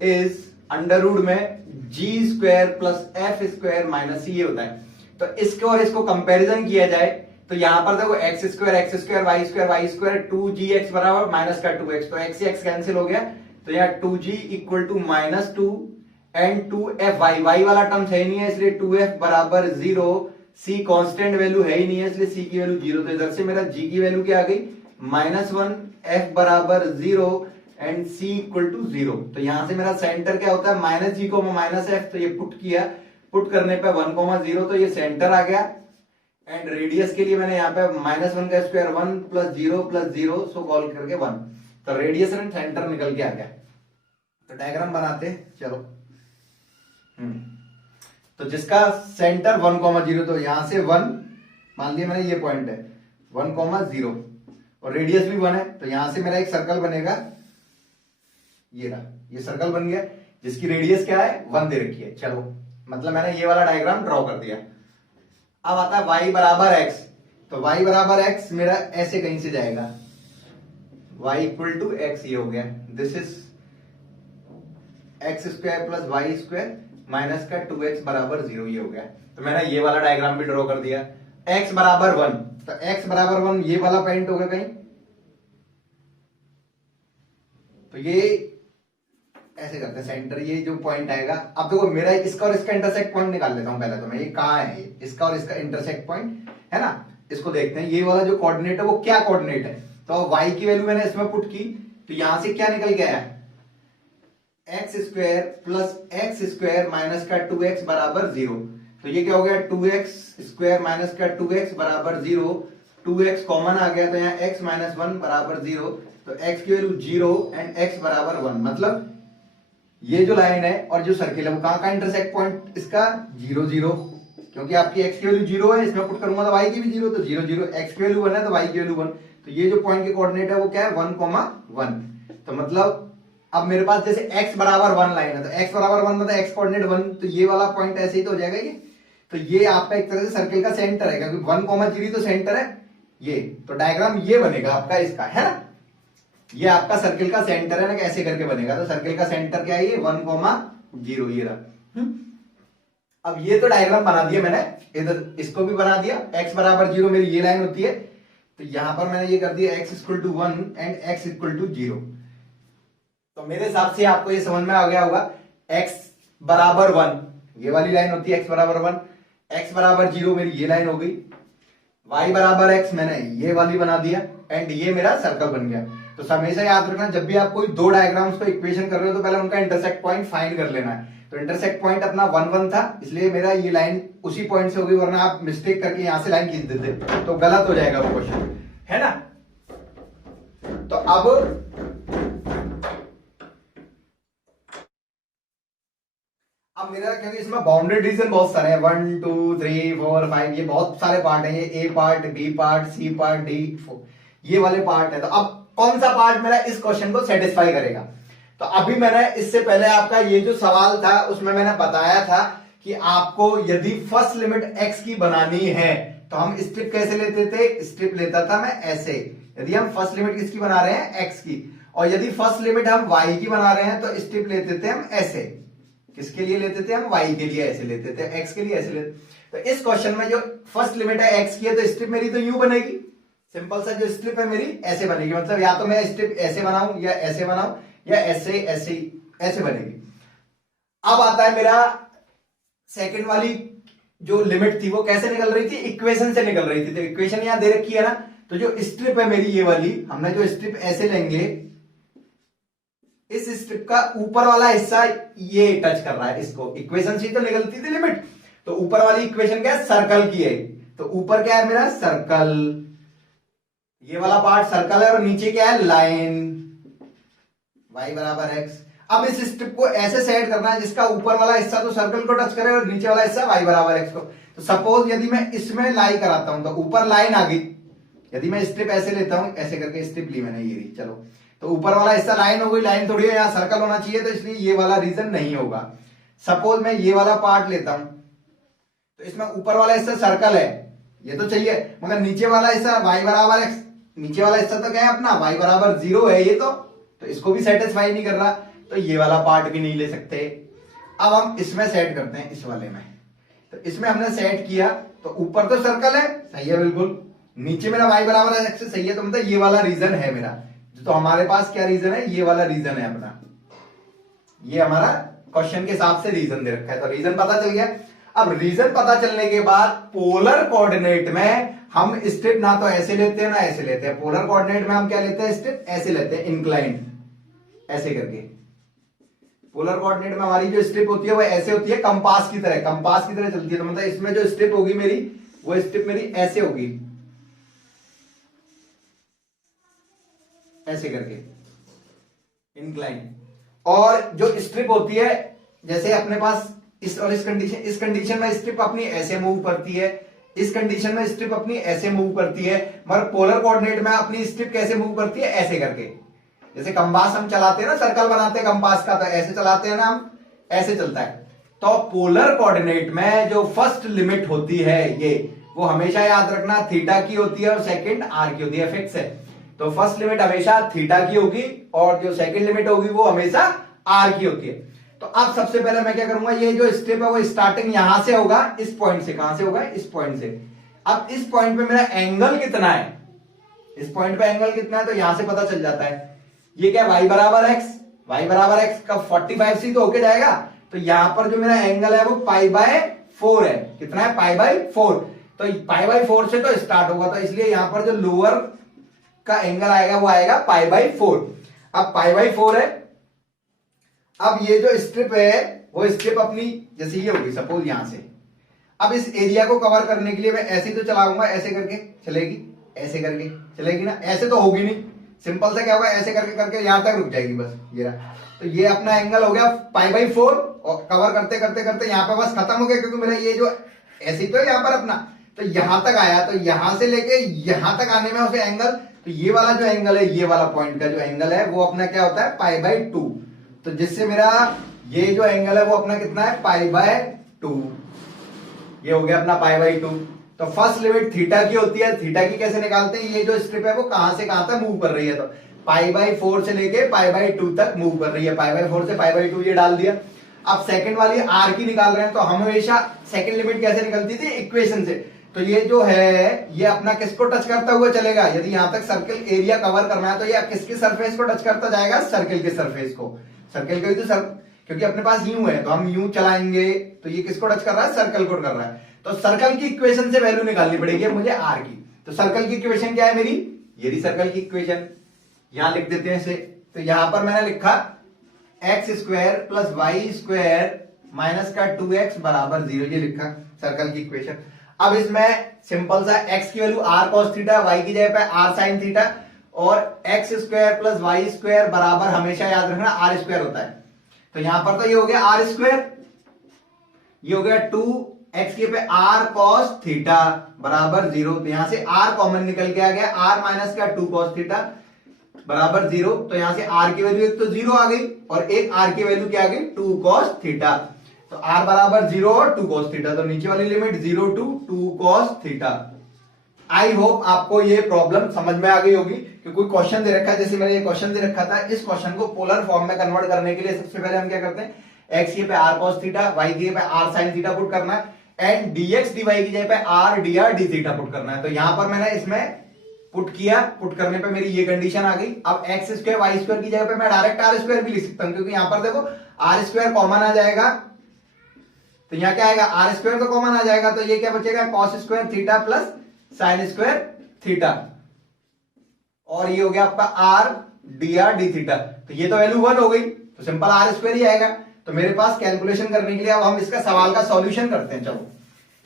is under root में g square plus f square minus c, ये होता है। तो इसको और इसको कंपैरिजन किया जाए तो यहां पर देखो x square y square 2gx बराबर माइनस का 2x, तो x से x कैंसिल हो गया, तो यहाँ 2g equal to minus 2 and 2f y वाला टर्म है ही नहीं है, इसलिए 2f बराबर 0, c कांस्टेंट वैल्यू है ही नहीं है इसलिए c की वैल्यू 0। तो इधर से मेरा g की वैल्यू क्या आ गई? -1, f बराबर 0 एंड c इक्वल टू 0। तो यहां से मेरा सेंटर क्या होता है? माइनस जी को माइनस एफ, तो ये पुट किया, पुट करने पे 1,0, तो ये सेंटर आ गया एंड रेडियस के लिए मैंने यहाँ पे -1 का स्क्वायर 1 प्लस 0 सो कॉल करके 1, तो रेडियस एंड सेंटर निकल के आ गया। तो डायग्राम बनाते चलो। तो जिसका सेंटर 1,0, तो यहां से 1 मान लिया मैंने, ये पॉइंट है 1,0 और रेडियस भी 1 है, तो यहां से मेरा एक सर्कल बनेगा, ये रहा, ये सर्कल बन गया जिसकी रेडियस क्या है? 1 दे रखी है। चलो मतलब मैंने ये वाला डायग्राम ड्रॉ कर दिया। अब आता है y बराबर x, तो y बराबर x मेरा ऐसे कहीं से जाएगा, y इक्वल टू x, ये हो गया, this is x square plus y square minus का 2x बराबर 0, ये हो गया। तो मैंने ये वाला डायग्राम भी ड्रॉ कर दिया। x बराबर 1, तो x बराबर 1 ये वाला पॉइंट होगा कहीं, तो ये ऐसे करते हैं सेंटर, ये जो पॉइंट आएगा। अब देखो मेरा इसका और इसका इंटरसेक्ट पॉइंट निकाल लेता हूं पहले, तो मैं ये कहां है, ये इसका और इसका इंटरसेक्ट पॉइंट है ना, इसको देखते हैं। ये वाला जो कोऑर्डिनेट है वो क्या कोऑर्डिनेट है? तो y की वैल्यू मैंने इसमें पुट की, तो यहां से क्या निकल के आया? X square plus x square minus का 2x बराबर 0। तो ये क्या हो गया? 2x स्क्वायर माइनस का 2x बराबर 0, 2x कॉमन आ गया, तो यहाँ x माइनस 1 बराबर 0, तो x की वैल्यू 0 एंड x बराबर 1। मतलब ये जो लाइन है और जो सर्किल है वो कहां का इंटरसेक्ट पॉइंट? इसका 0 0, क्योंकि आपकी x की वैल्यू 0 है, इसमें पुट करूंगा तो y की भी 0, तो 0 0, x की वैल्यू 1 है तो y की वैल्यू 1, तो ये जो पॉइंट के कोऑर्डिनेट है वो क्या है? 1,1। तो मतलब अब मेरे पास जैसे x बराबर 1 लाइन है, तो x बराबर 1 मतलब x कोऑर्डिनेट 1, तो ये वाला पॉइंट ऐसे ही तो हो जाएगा ये। तो ये आपका एक तरह से सर्किल का सेंटर है, क्योंकि 1,0 तो सेंटर है ये, तो डायग्राम ये बनेगा आपका इसका, है ना, ये आपका सर्किल का सेंटर है ना, कैसे करके बनेगा? तो सर्किल का सेंटर क्या है? ये 1,0, ये रहा। अब ये तो डायग्राम बना दिया मैंने, इधर इसको भी बना दिया। x बराबर 0 मेरी ये लाइन होती है, तो यहां पर मैंने ये कर दिया x equal to 1 and x equal to 0। तो मेरे हिसाब से आपको ये समझ में आ गया होगा, x बराबर 1 ये वाली लाइन होती है, x बराबर 1, x बराबर 0 मेरी ये लाइन हो गई, y बराबर x मैंने ये वाली बना दिया एंड ये मेरा सर्कल बन गया। तो हमेशा याद रखना, जब भी आप कोई दो डायग्राम्स को इक्वेशन कर रहे हो तो पहले उनका इंटरसेक्ट पॉइंट फाइंड कर लेना है। तो इंटरसेक्ट पॉइंट अपना 1 1 था, इसलिए मेरा ये लाइन उसी पॉइंट से होगी, वरना आप मिस्टेक करके यहां से लाइन खींच देते तो गलत हो जाएगा वो क्वेश्चन, है ना। तो अब मेरा, क्योंकि इसमें बाउंडेड रीजन बहुत सारे हैं, 1 2 3 4 5, ये बहुत सारे पार्ट हैं, ये a part, b part, c part, d, ये वाले पार्ट है। तो अब कौन सा पार्ट मेरा इस क्वेश्चन को सेटिस्फाई करेगा? तो अभी मैंने इससे पहले आपका ये जो सवाल था उसमें मैंने बताया था कि आपको यदि फर्स्ट लिमिट x की बनानी है तो हम स्ट्रिप कैसे लेते थे? स्ट्रिप लेता था मैं ऐसे, यदि हम फर्स्ट लिमिट किसकी बना रहे हैं? x की। और यदि फर्स्ट लिमिट हम y की बना रहे हैं तो स्ट्रिप लेते थे हम ऐसे। किसके लिए लेते थे हम? y के लिए ऐसे लेते थे, x के लिए ऐसे लेते। तो इस क्वेश्चन में जो फर्स्ट लिमिट है x की है, तो स्ट्रिप मेरी तो यूं बनेगी, सिंपल सा जो स्ट्रिप है मेरी ऐसे बनेगी। मतलब या तो मैं स्ट्रिप ऐसे बनाऊं या ऐसे बनाऊं या ऐसे ऐसे ऐसे बनेगी। अब आता है मेरा सेकंड वाली जो लिमिट थी वो कैसे निकल रही थी, इक्वेशन से निकल रही थी। तो इक्वेशन यहां दे रखी है ना, तो जो स्ट्रिप है मेरी ये वाली, हमने जो स्ट्रिप ऐसे लेंगे, इस स्ट्रिप का ऊपर वाला हिस्सा ये टच कर रहा है इसको, इक्वेशन से तो निकलती थी लिमिट। तो ऊपर वाली इक्वेशन क्या है, सर्कल की है। तो ऊपर क्या है मेरा, सर्कल, ये वाला पार्ट सर्कल है, और नीचे क्या है, लाइन, y बराबर x। अब इस स्ट्रिप को ऐसे सेट करना है जिसका ऊपर वाला हिस्सा तो सर्कल को टच करे और नीचे वाला हिस्सा y बराबर x को। तो सपोज यदि मैं इसमें लाई कराता हूं तो ऊपर लाइन आ गई, यदि मैं स्ट्रिप ऐसे लेता हूं, ऐसे करके स्ट्रिप ली मैंने, ये रही, चलो, तो ऊपर वाला हिस्सा लाइन हो गई, लाइन थोड़ी है, यहाँ सर्कल होना चाहिए, तो इसलिए ये वाला रीजन नहीं होगा। सपोज मैं ये वाला पार्ट लेता हूं, तो इसमें ऊपर वाला हिस्सा सर्कल है, ये तो चाहिए, मगर नीचे वाला हिस्सा y बराबर x, नीचे वाला हिस्सा तो क्या है अपना y बराबर 0 है, ये तो इसको भी सेटिस्फाई नहीं कर रहा, तो ये वाला पार्ट भी नहीं ले सकते। अब हम इसमें सेट करते हैं, इस वाले में। तो इसमें हमने सेट किया, तो ऊपर तो सर्कल है, सही है बिल्कुल, नीचे मेरा y बराबर x से सही है, तो मतलब ये वाला रीजन है मेरा। तो हमारे पास क्या रीजन है, ये वाला रीजन है अपना, ये हमारा क्वेश्चन के हिसाब से रीजन दे रखा है। तो रीजन पता चल गया। अब रीजन पता चलने के बाद पोलर कोऑर्डिनेट में हम स्ट्रिप ना तो ऐसे लेते हैं ना ऐसे लेते हैं। पोलर कोऑर्डिनेट में हम क्या लेते हैं, स्ट्रिप ऐसे लेते हैं, इंक्लाइंड, ऐसे करके। पोलर कोऑर्डिनेट में हमारी जो स्ट्रिप होती है वो ऐसे होती है, कंपास की तरह, कंपास की तरह चलती है। तो मतलब इसमें जो स्ट्रिप होगी मेरी, वो स्ट्रिप मेरी ऐसे होगी, ऐसे करके, इंक्लाइन। और जो स्ट्रिप होती है, जैसे अपने पास इस और इस कंडीशन में स्ट्रिप अपनी ऐसे मूव करती है, इस कंडीशन में स्ट्रिप अपनी ऐसे मूव करती है, मगर पोलर कोऑर्डिनेट में अपनी स्ट्रिप कैसे मूव करती है, ऐसे करके। जैसे कंपास हम चलाते हैं ना, सर्कल बनाते हैं कंपास का, तो ऐसे चलाते हैं ना हम, ऐसे चलता है। तो पोलर कोऑर्डिनेट में जो फर्स्ट लिमिट होती है ये, वो हमेशा याद रखना थीटा की होती है और सेकंड आर की होती है, फिक्स है। तो फर्स्ट लिमिट हमेशा थीटा की होगी और जो सेकंड लिमिट होगी वो हमेशा आर की होती है। तो अब सबसे पहले मैं क्या करूंगा, ये जो स्ट्रिप है वो स्टार्टिंग यहां से होगा, इस पॉइंट से। कहां से होगा, इस पॉइंट से। अब इस पॉइंट पे मेरा एंगल कितना है, इस पॉइंट पे एंगल कितना है, तो यहां से पता चल जाता है। ये क्या, y बराबर x, y बराबर x का 45 तो होके जाएगा। तो यहां पर जो मेरा एंगल है वो π/4 है। कितना है, π/4। तो π/4 से तो स्टार्ट होगा, तो इसलिए यहां पर जो लोअर का एंगल आएगा वो आएगा π/4। अब π/4 है। अब ये जो स्ट्रिप है वो स्ट्रिप अपनी जैसे ये होगी, सपोज यहां से। अब इस एरिया को कवर करने के लिए मैं ऐसे तो चलाऊंगा, ऐसे करके चलेगी, ऐसे करके चलेगी ना, ऐसे तो होगी नहीं। सिंपल से क्या होगा, ऐसे करके करके यहां तक रुक जाएगी बस, ये रहा। तो ये अपना एंगल हो गया π/4, और कवर करते करते करते यहाँ पे बस खत्म हो गया, क्योंकि मेरा ये जो ऐसे तो यहाँ पर अपना, तो यहां तक आया, तो यहां से लेके यहां तक आने में उसे एंगल, तो ये वाला जो एंगल है, ये वाला पॉइंट का जो एंगल है वो अपना क्या होता है, π/2। तो जिससे मेरा ये जो एंगल है वो अपना कितना है, π/2। ये हो गया अपना π/2। तो फर्स्ट लिमिट थीटा की होती है, थीटा की कैसे निकालते हैं, ये जो स्ट्रिप है वो कहां से कहां तक मूव कर रही है, तो π/4 से लेके π/2 तक मूव कर रही है। π/4 से π/2 ये डाल दिया। अब सेकंड वाली आर की निकाल रहे हैं, तो हम हमेशा सेकंड लिमिट कैसे निकलती थी, इक्वेशन से। तो ये जो है ये अपना किसको टच करता हुआ चलेगा, यदि यहां तक सर्कल एरिया कवर करना है तो ये किसके सरफेस को टच करता जाएगा, सर्कल के सरफेस को। सर्कल के तो क्योंकि अपने पास यूं है तो हम यूं चलाएंगे, तो ये किसको टच कर रहा है, सर्कल को कर रहा है। तो सर्कल की इक्वेशन से वैल्यू निकालनी पड़ेगी मुझे आर की। तो सर्कल की इक्वेशन क्या है मेरी, ये रही सर्कल की इक्वेशन, यहां लिख देते हैं इसे। तो यहां पर मैंने लिखा x² प्लस y² माइनस का 2x बराबर 0, ये लिखा सर्कल की इक्वेशन। अब इसमें सिंपल सा x की value r cos theta, y की जगह पे r sin थीटा, और x² प्लस y² बराबर हमेशा याद रखना r² होता है। तो यहां पर तो ये हो गया r², ये हो गया 2x के पे r cos थीटा बराबर 0। तो यहां से r कॉमन निकल के आ गया, r माइनस का 2 cos थीटा बराबर 0। तो यहां से r की वैल्यू एक तो 0 आ गई और एक r की वैल्यू क्या आ गई, 2 cos थीटा। तो r बराबर 0 और 2 cos थीटा, तो नीचे वाली limit 0 to 2 cos theta. I hope आपको ये प्रॉब्लम समझ में आ गई होगी कि कोई क्वेश्चन दे रखा है, जैसे मैंने ये क्वेश्चन दे रखा था, इस क्वेश्चन को पोलर फॉर्म में कन्वर्ट करने के लिए सबसे पहले हम क्या करते हैं, x की पे r cos थीटा, y की पे r sin थीटा पुट करना है, एंड dx dy की जगह पे r dr d theta put करना है। तो यहां पर मैंने इसमें पुट किया, पुट करने पे मेरी ये कंडीशन आ गई। अब x² y² की जगह पे मैं डायरेक्ट r² भी लिख सकता हूं, क्योंकि यहां पर देखो r² कॉमन आ जाएगा, तो यहाँ क्या आएगा, आर स्क्वायर तो कॉमन आ जाएगा, तो ये क्या बचेगा, cos square theta plus sine square theta, और ये हो गया आपका are d r d theta. तो ये तो वैल्यू 1 हो गई, तो सिंपल आर स्क्वायर ही आएगा। तो मेरे पास कैलकुलेशन करने के लिए अब हम इसका सवाल का सॉल्यूशन करते हैं। चलो,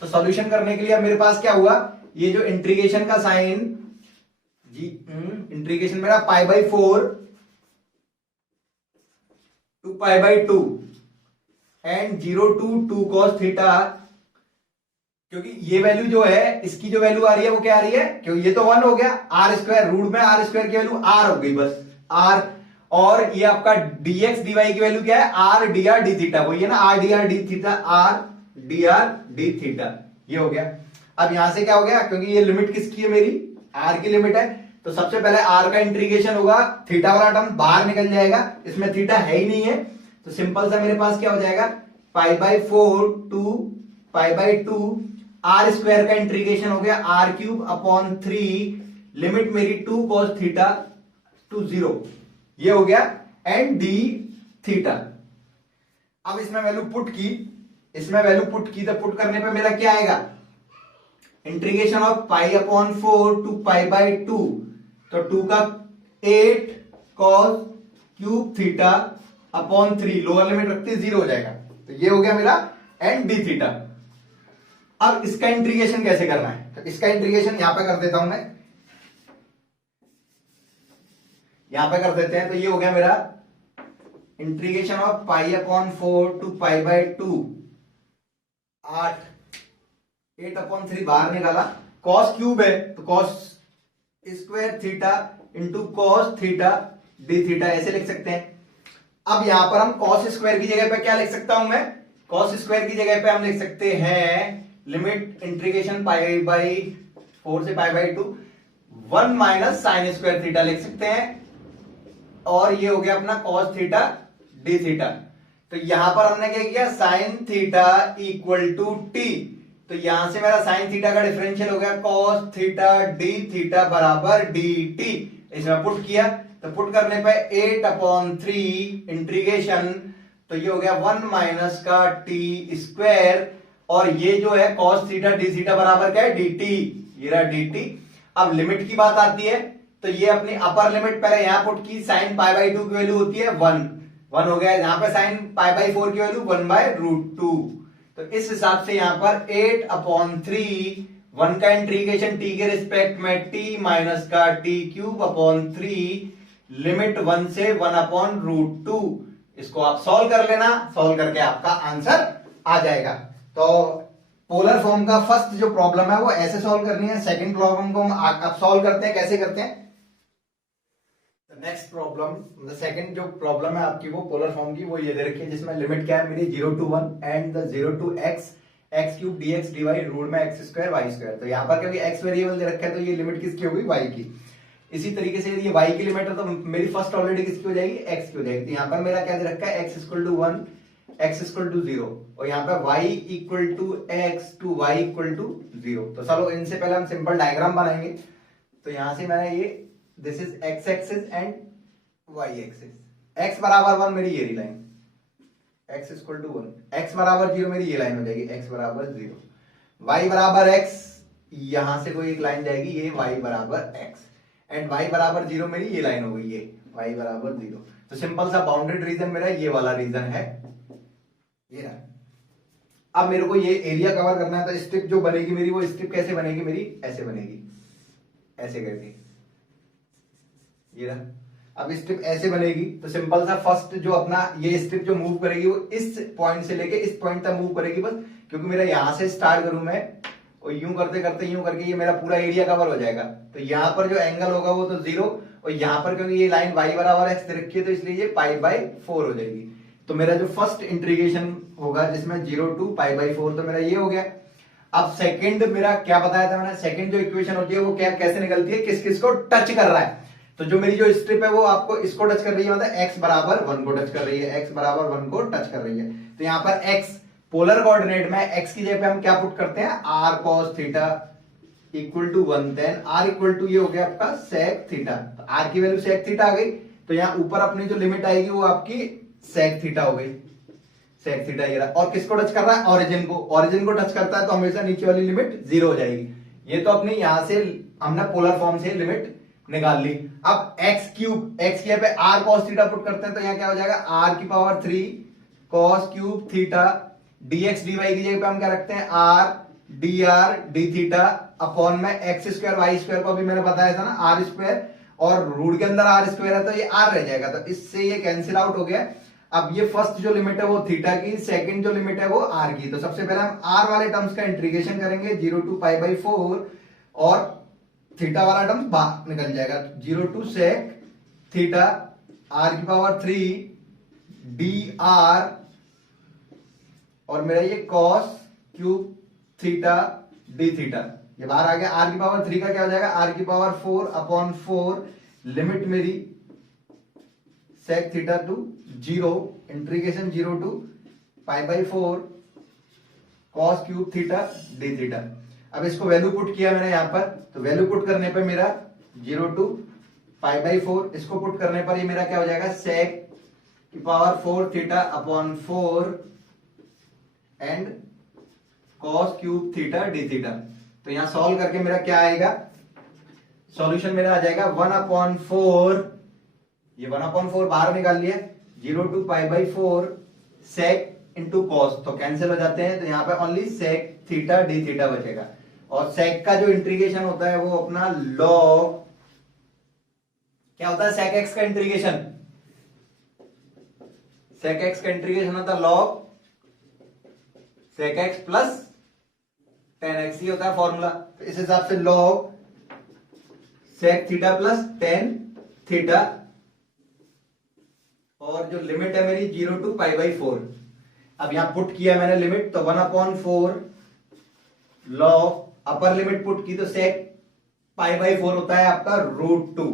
तो सॉल्यूशन करने के लिए अब मेरे पास क्या हुआ, ये जो इंटीग्रेशन का साइन जी, इंटीग्रेशन मेरा pi by 4 to pi by 2 and 0 to 2 cos theta, क्योंकि ये वैल्यू जो है, इसकी जो वैल्यू आ रही है वो क्या आ रही है, क्योंकि ये तो 1 हो गया, आर स्क्वायर रूट में आर स्क्वायर की वैल्यू आर हो गई, बस आर, और ये आपका dx dy की वैल्यू क्या है, are d r d theta, वही है ना, are d r d theta, are d r d theta, ये हो गया। अब यहां से क्या हो गया, क्योंकि ये लिमिट किसकी है, मेरी आर की लिमिट है, तो सबसे पहले आर का इंटीग्रेशन होगा, थीटा वाला टर्म बाहर निकल जाएगा, इसमें थीटा है ही नहीं है, तो सिंपल सा मेरे पास क्या हो जाएगा, pi by 4 to pi by 2, r square का इंटीग्रेशन हो गया आर क्यूब अपॉन 3, लिमिट मेरी 2 cos थीटा टू 0, ये हो गया, एंड डी थीटा। अब इसमें वैल्यू पुट की, तो पुट करने पे मेरा क्या आएगा, integration of pi upon 4 to pi by 2, तो 2 का 8 cos cube theta upon 3, lower limit रखते 0 हो जाएगा, तो ये हो गया मेरा एंड डी थीटा। अब इसका इंटीग्रेशन कैसे करना है, तो इसका इंटीग्रेशन यहां पे कर देता हूं मैं, यहां पे कर देते हैं, तो ये हो गया मेरा integration of pi upon 4 to pi by 2, 8 upon 3 बाहर निकाला, कॉस क्यूब है तो cos square theta into cos theta d theta, ऐसे लिख सकते हैं। अब यहां पर हम कॉस स्क्वायर की जगह पे क्या लिख सकता हूं मैं, कॉस स्क्वायर की जगह पे हम लिख सकते हैं लिमिट इंटीग्रेशन पाई बाई 4 से पाई by 2 1 minus sine square theta लिख सकते हैं, और ये हो गया अपना कॉस थीटा डी थीटा। तो यहां पर हमने क्या किया, sine theta equal to T, तो यहां से मेरा साइन थीटा का डिफरेंशियल हो गया कॉस थीटा डी थीटा बराबर डी टी, इसमें पुट किया, तो पुट करने पे 8 अपॉन 3 इंटीग्रेशन, तो ये हो गया 1 माइनस का टी स्क्वायर, और ये जो है कॉस थीटा डी थीटा बराबर क्या है, डी टी, ये रहा डी टी। अब लिमिट की बात आती है, तो ये अपनी अपर लिमिट पहले यहां पुट की, साइन पाई बाई 2 की वैल्यू होती है 1 हो गया, यहां पे साइन पाई बाई 4 की वैल्यू 1 बाय रूट 2, तो इस हिसाब से यहां पर 8 अपॉन 3, 1 का इंटीग्रेशन टी के रिस्पेक्ट में टी माइनस का टी क्यूब अपॉन 3, लिमिट 1 से 1 अपॉन रूट 2, इसको आप सॉल्व कर लेना, सॉल्व करके आपका आंसर आ जाएगा। तो पोलर फॉर्म का फर्स्ट जो प्रॉब्लम है वो ऐसे सॉल्व करनी है, सेकंड प्रॉब्लम को हम अब सॉल्व करते हैं, कैसे करते हैं, नेक्स्ट प्रॉब्लम, सेकंड जो प्रॉब्लम है आपकी वो पोलर फॉर्म की, वो ये दे रखी है, जिसमें लिमिट क्या है मेरी 0 to 1 and the 0 to x cube dx dy root में x स्क्वायर y स्क्वायर, तो यहाँ पर क्योंकि x वेरिएबल दे रखा है तो ये लिमिट किसकी होगी, y की। इसी तरीके से यदि ये y की लिमिट है तो मेरी फर्स्ट ऑलरेडी किसकी हो जाएगी, x की हो जाएगी, तो यहाँ पर मेरा क्या दे रखा है, x equal to 1 x equal to 0, और यहाँ पे y equal to x to y equal to 0। तो चलो इनसे पहले हम सिंपल डायग्राम बनाएंगे, तो यहां से मैंने ये this is x axis and y axis, x बराबर 1 मेरी ये line, x equal to 1, x बराबर 0 मेरी ये लाइन हो जाएगी, x बराबर 0, y बराबर x, यहां से कोई एक लाइन जाएगी, ये y बराबर x, एंड y बराबर 0 मेरी ये लाइन हो गई, ये y बराबर 0। तो सिंपल सा बाउंडेड रीजन मेरा ये वाला रीजन है, ये रहा। अब मेरे को ये एरिया कवर करना है, तो स्ट्रिप जो बनेगी मेरी, वो स्ट्रिप कैसे बनेगी मेरी, ऐसे बनेगी, ऐसे करके, ये रहा। अब स्ट्रिप ऐसे बनेगी, तो सिंपल सा फर्स्ट जो अपना ये स्ट्रिप जो मूव करेगी वो इस पॉइंट से लेके इस पॉइंट तक मूव करेगी बस, क्योंकि मेरा यहां से स्टार्ट करूं मैं, और यूं करते करते यूं करके ये मेरा पूरा एरिया कवर हो जाएगा। तो यहाँ पर जो एंगल होगा वो तो 0, और यहाँ पर क्योंकि ये लाइन y बराबर x रखी है तो इसलिए ये पाई बाई 4 हो जाएगी। तो मेरा जो फर्स्ट इंटीग्रेशन होगा जिसमें 0 टू पाई बाई 4, तो मेरा ये हो गया। अब सेकंड मेरा क्या बताया था मैंने, सेकंड जो इक्वेशन होती है वो क्या कैसे निकलती है, किस किस को टच कर रहा है। तो जो मेरी जो स्ट्रिप है वो आपको इसको टच कर रही है, मतलब x बराबर 1 को टच कर रही है, x बराबर 1 को टच कर रही है। तो यहाँ पर x पोलर कोऑर्डिनेट में x की जगह पे हम क्या पुट करते हैं, r cos theta equal to 1, then r equal to ये हो गया आपका sec थीटा, तो r की वैल्यू sec थीटा आ गई, तो यहाँ ऊपर अपनी जो लिमिट आएगी वो आपकी sec थीटा हो गई। सेक थीटा ये रहा। और किसको टच कर रहा है? ऑरिजिन को। ऑरिजिन को टच करता है तो हमेशा नीचे वाली लिमिट 0 हो जाएगी। ये तो अपनी यहां से हमने पोलर फॉर्म से लिमिट निकाल ली। अब एक्स क्यूब, एक्स की पे आर कॉस थीटा पुट करते हैं तो यहाँ क्या हो जाएगा? आर की power 3 cos cube theta dx dy की जगह पे हम क्या रखते हैं? R d r d theta upon में एक्स स्क्वायर वाई स्क्वायर को भी मैंने बताया था ना आर स्क्वायर, और रूट के अंदर आर स्क्वायर है तो ये आर रह जाएगा, तो इससे ये कैंसिल आउट हो गया। अब ये फर्स्ट जो लिमिट है वो थीटा की, सेकंड जो लिमिट है वो आर की। तो सबसे पहले हम आर वाले टर्म्स का इंटीग्रेशन करेंगे 0 टू पाई बाई 4 और थीटा वाला टर्म बाहर निकल जाएगा। 0 टू सेक थीटा आर की पावर 3 डी आर और मेरा ये cos cube theta d theta ये बाहर आ गया। आर की पावर 3 का क्या हो जाएगा? आर की पावर 4 अपॉन 4 लिमिट मेरी sec theta to 0 integration 0 to pi by 4 cos cube theta d theta. अब इसको वैल्यू पुट किया मैंने यहां पर, तो वैल्यू पुट करने पर मेरा 0 टू पाई बाई 4, इसको पुट करने पर ये मेरा क्या हो जाएगा? सेक की power 4 theta upon 4 and cos cube theta d theta. तो यहां सॉल्व करके मेरा क्या आएगा? सॉल्यूशन मेरा आ जाएगा 1/4, ये 1/4 बाहर निकाल लिया, 0 to pi by 4 sec into cos, तो कैंसिल हो जाते हैं, तो यहाँ पे only sec theta d theta बचेगा। और सेक का जो इंटीग्रेशन होता है वो अपना लॉग, क्या होता है सेक एक्स का इंटीग्रेशन? सेक एक्स का इंटीग्रेशन होता है log sec x plus tan x, ये होता है फॉर्मूला। तो इस हिसाब से log sec theta plus tan theta और जो लिमिट है मेरी 0 टू पाई बाई 4। अब यहां पुट किया मैंने लिमिट, तो 1/4 लॉग अपर लिमिट पुट की तो सेक पाई बाई 4 होता है आपका √2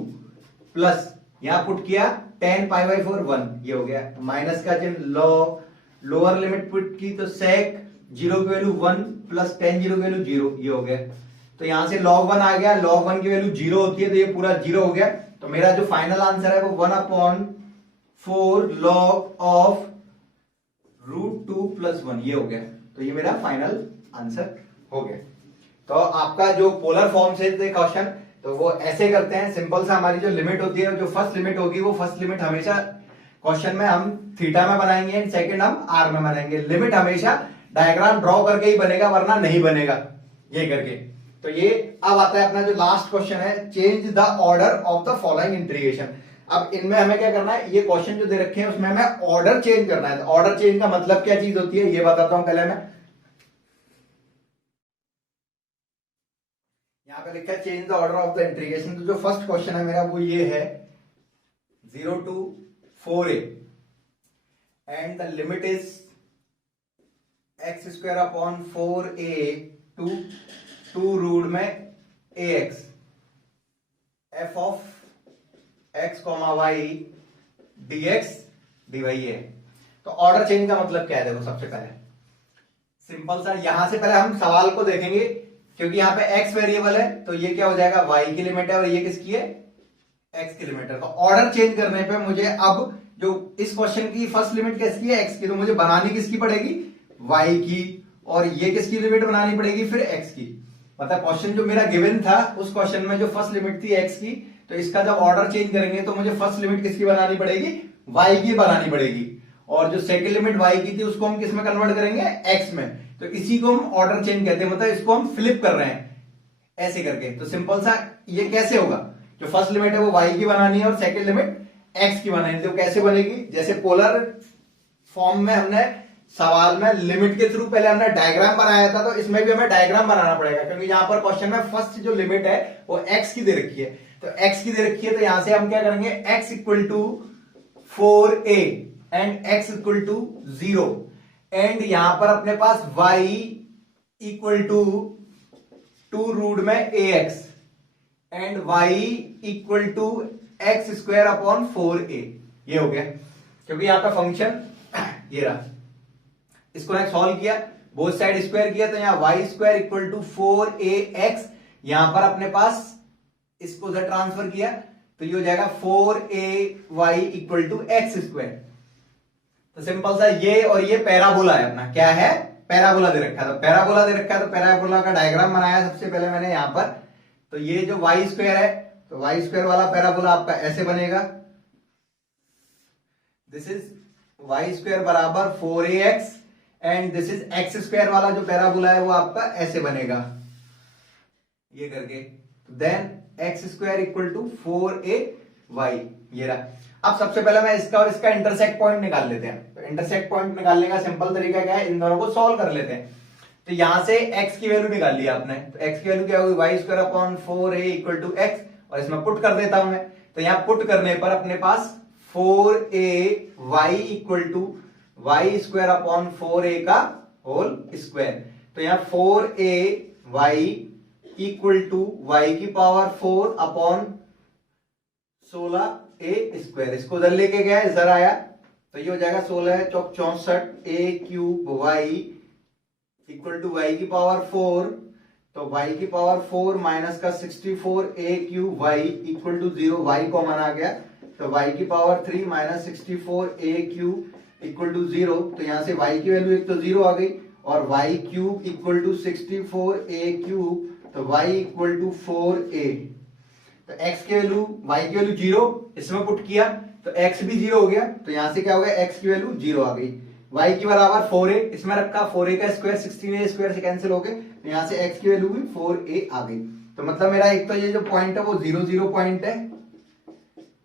प्लस यहां पुट किया 10 पाई बाई 4 1, ये हो गया माइनस का चिन्ह। लॉग लोअर लिमिट पुट की तो सेक 0 की वैल्यू 1 प्लस 10 0 की वैल्यू 0, ये हो गया। तो यहां से log 1 आ गया, log 1 की वैल्यू 0 होती है तो ये पूरा 0 हो गया। तो मेरा जो फाइनल आंसर है वो 1/4 log ऑफ √2 प्लस 1, ये हो गया। तो ये मेरा फाइनल आंसर हो गया। तो आपका जो पोलर फॉर्म से क्वेश्चन, तो वो ऐसे करते हैं सिंपल सा। हमारी जो लिमिट होती है, जो फर्स्ट लिमिट होगी, वो फर्स्ट लिमिट हमेशा क्वेश्चन में हम थीटा में बनाएंगे एंड सेकंड हम आर में बनाएंगे। लिमिट हमेशा डायग्राम ड्रॉ करके ही बनेगा, वरना नहीं बनेगा ये करके। तो ये अब आता है अपना जो लास्ट क्वेश्चन है, change the order of the following integration. अब इनमें हमें क्या करना है, ये क्वेश्चन जो दे रखे हैं उसमें हमें ऑर्डर चेंज करना है। तो ऑर्डर चेंज का मतलब क्या चीज होती है ये बताता हूं पहले मैं। यहां पे लिखा है change the order of the integration. तो जो फर्स्ट क्वेश्चन है मेरा वो ये है 0 to 4a and the limit is x² upon 4a to 2 root में ax f of x, y dx dy है। तो ऑर्डर चेंज का मतलब क्या है? देखो सबसे पहले सिंपल सा, यहां से पहले हम सवाल को देखेंगे, क्योंकि यहां पे x वेरिएबल है तो ये क्या हो जाएगा? y की लिमिट है और ये किसकी है? x की लिमिट है। तो ऑर्डर चेंज करने पे मुझे अब जो इस क्वेश्चन की फर्स्ट लिमिट किसकी है? x की, तो मुझे बनानी किसकी पड़ेगी? y की, और ये किसकी लिमिट बनानी पड़ेगी? फिर x की। मतलब क्वेश्चन जो मेरा गिवन था उस क्वेश्चन में जो फर्स्ट लिमिट थी x की, तो इसका जब ऑर्डर चेंज करेंगे तो मुझे फर्स्ट लिमिट किसकी बनानी पड़ेगी? y की बनानी पड़ेगी। और जो सेकंड लिमिट y की थी उसको हम किस में कन्वर्ट करेंगे? x में। तो इसी को हम ऑर्डर चेंज कहते हैं, मतलब इसको हम फ्लिप कर रहे हैं ऐसे करके। तो सिंपल सा ये कैसे होगा? जो फर्स्ट लिमिट है वो y की बनानी है और सेकंड लिमिट x की बनानी है। तो कैसे बनेगी? जैसे पोलर फॉर्म में हमने सवाल में लिमिट के थ्रू पहले हमने डायग्राम बनाया था, तो इसमें भी हमें डायग्राम बनाना पड़ेगा, क्योंकि यहां पर क्वेश्चन में फर्स्ट जो लिमिट है वो x की दे रखी है। तो x की दे रखी है तो यहां से हम क्या करेंगे? x equal to 4a and x equal to 0 and यहां पर अपने पास y इक्वल टू 2 रूट में ax and y equal to x² upon 4a, ये हो गया। क्योंकि यहां पर फंक्शन ये रहा, इसको ने सॉल्व किया, बोथ साइड स्क्वायर किया, तो यहां y² इक्वल टू 4ax, यहां पर अपने पास इसको से ट्रांसफर किया तो ये हो जाएगा 4ay इक्वल टू x²। तो सिंपल सा ये और ये पैराबोला है अपना, क्या है, पैराबोला दे रखा है। तो पैराबोला दे रखा है तो पैराबोला का डायग्राम बनाया सबसे पहले मैंने यहां पर। तो ये जो वाई स्क्वायर है, तो वाई स्क्वायर वाला पैराबोला आपका ऐसे बनेगा, दिस इज वाई स्क्वायर बराबर 4ax and this is x square वाला जो पैराबोला है वो आपका ऐसे बनेगा ये करके। Then x square equal to 4ay, ये रहा। अब सबसे पहले मैं इसका और इसका इंटरसेक्ट पॉइंट निकाल लेते हैं। तो इंटरसेक्ट पॉइंट निकालने का सिंपल तरीका क्या है, इन दोनों को सॉल्व कर लेते हैं। तो यहां से x की वैल्यू निकाल ली आपने, तो x की वैल्यू क्या होगी, y square upon 4a equal to x, और इसमें पुट कर देता हूं मैं। तो यहां पुट करने पर अपने पास 4ay equal to y square upon 4a का होल स्क्वायर। तो यहां 4ay इक्वल टू वाई की पावर 4 अपॉन 16a स्क्वायर। इसको उधर लेके गया, इधर आया तो ये हो जाएगा 16 चौक 64 a cube y equal to y की पावर 4। तो वाई की पावर 4 माइनस का 64 a cube y equal to 0, y common आ गया। तो वाई की power 3 minus 64 a cube equal to 0। तो यहां से वाई की वैल्यू एक तो 0 आ गई, और y cube equal to 64 a cube, तो वाई इक्वल टू 4a। तो x की वैल्यू, y की वैल्यू 0, इसमें पुट किया तो x भी 0 हो गया। तो यहां से क्या हो गया, x की वैल्यू 0 आ गई। y की बराबर 4a, इसमें रखा 4a का स्क्वायर 16a स्क्वायर से कैंसिल हो गए, तो यहां से x की वैल्यू भी 4a आ गई। तो मतलब मेरा एक तो ये जो पॉइंट है वो 0 0 पॉइंट है,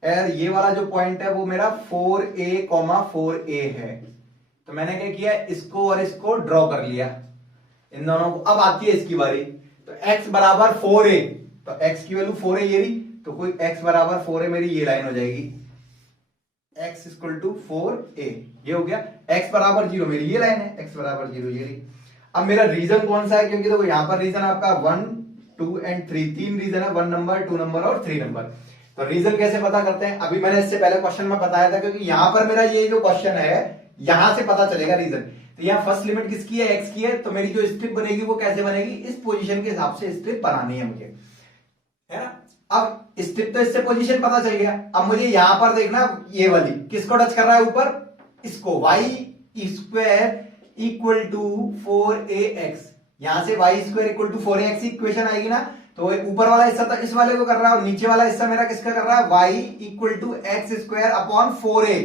और ये वाला जो पॉइंट है वो मेरा 4a 4a है। तो मैंने क्या किया, इसको और इसको ड्रॉ कर लिया इन दोनों को। अब आती है इसकी बारी। तो x बराबर 4a, तो x की वैल्यू 4a ये रही, तो कोई x बराबर 4a मेरी ये लाइन हो जाएगी, x इक्वल टू 4a, ये हो गया। x बराबर 0 मेरी ये लाइन है, x बराबर 0 ये रही। अब मेरा रीजन कौन सा है, क्योंकि देखो यहां पर रीजन आपका 1 2 एंड 3, 3 रीजन है, 1 नंबर 2 नंबर और 3 नंबर। तो रीजन कैसे पता करते हैं, अभी मैंने इससे पहले क्वेश्चन में बताया था, क्योंकि यहां पर मेरा ये जो क्वेश्चन है यहां से पता चलेगा रीजन। तो यहाँ फर्स्ट लिमिट किसकी है, x की है। तो मेरी जो स्ट्रिप बनेगी वो कैसे बनेगी, इस पोजीशन के हिसाब से स्ट्रिप बनानी है मुझे, है ना। अब स्ट्रिप तो इससे पोजीशन पता चल गया। अब मुझे यहां पर देखना, ये वाली किसको टच कर रहा है ऊपर, इसको, Y square equal to 4ax। यहां से y square equal to 4ax equation आएगी ना। तो ऊपर वाला हिस्सा तो इस वाले को कर रहा है, और नीचे वाला हिस्सा मेरा किसका कर रहा है, y equal to x square upon 4a।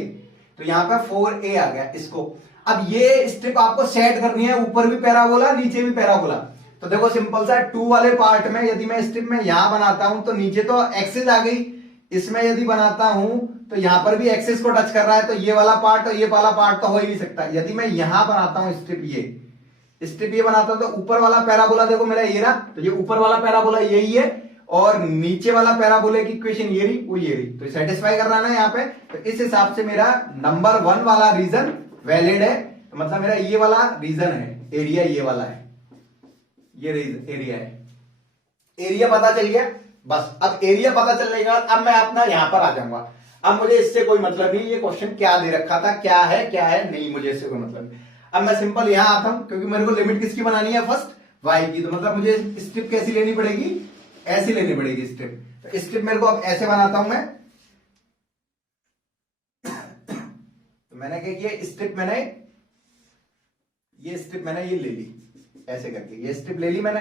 तो यहां पर 4a आ गया इसको। अब ये स्ट्रिप आपको सेट करनी है, ऊपर भी पैराबोला नीचे भी पैराबोला। तो देखो सिंपल सा 2 वाले पार्ट में यदि मैं स्ट्रिप में यहां बनाता हूं तो नीचे तो एक्सिस आ गई, इसमें यदि बनाता हूं तो यहां पर भी एक्सिस को टच कर रहा है, तो ये वाला पार्ट और ये वाला पार्ट तो हो ही नहीं सकता। यदि मैं यहां बनाता हूं स्ट्रिप ये बनाता हूं तो ऊपर वाला पैराबोला देखो मेरा ये रहा, तो ये ऊपर वाला पैराबोला यही है, और नीचे वाला पैराबोला की इक्वेशन ये रही, वो ये रही। तो सेटिस्फाई कर रहा है ना यहाँ पे। तो इस हिसाब से मेरा नंबर 1 वाला रीजन वैलिड है। तो मतलब मेरा ये वाला रीजन है, एरिया ये वाला है, ये एरिया है। एरिया पता चल गया बस। अब एरिया पता चलने के बाद अब मैं अपना यहां पर आ जाऊंगा। अब मुझे इससे कोई मतलब नहीं, ये क्वेश्चन क्या दे रखा था, क्या है नहीं, मुझे इससे कोई मतलब नहीं। अब मैं सिंपल यहां आता हूं, क्योंकि मेरे को लिमिट किसकी बनानी है, फर्स्ट वाई की। तो मतलब मुझे स्ट्रिप कैसी लेनी पड़ेगी, ऐसी लेनी पड़ेगी स्ट्रिप। तो स्ट्रिप मेरे को अब ऐसे बनाता हूं मैं। तो मैंने क्या किया, स्ट्रिप मैंने ये ले ली ऐसे करके, ये स्ट्रिप ले ली मैंने।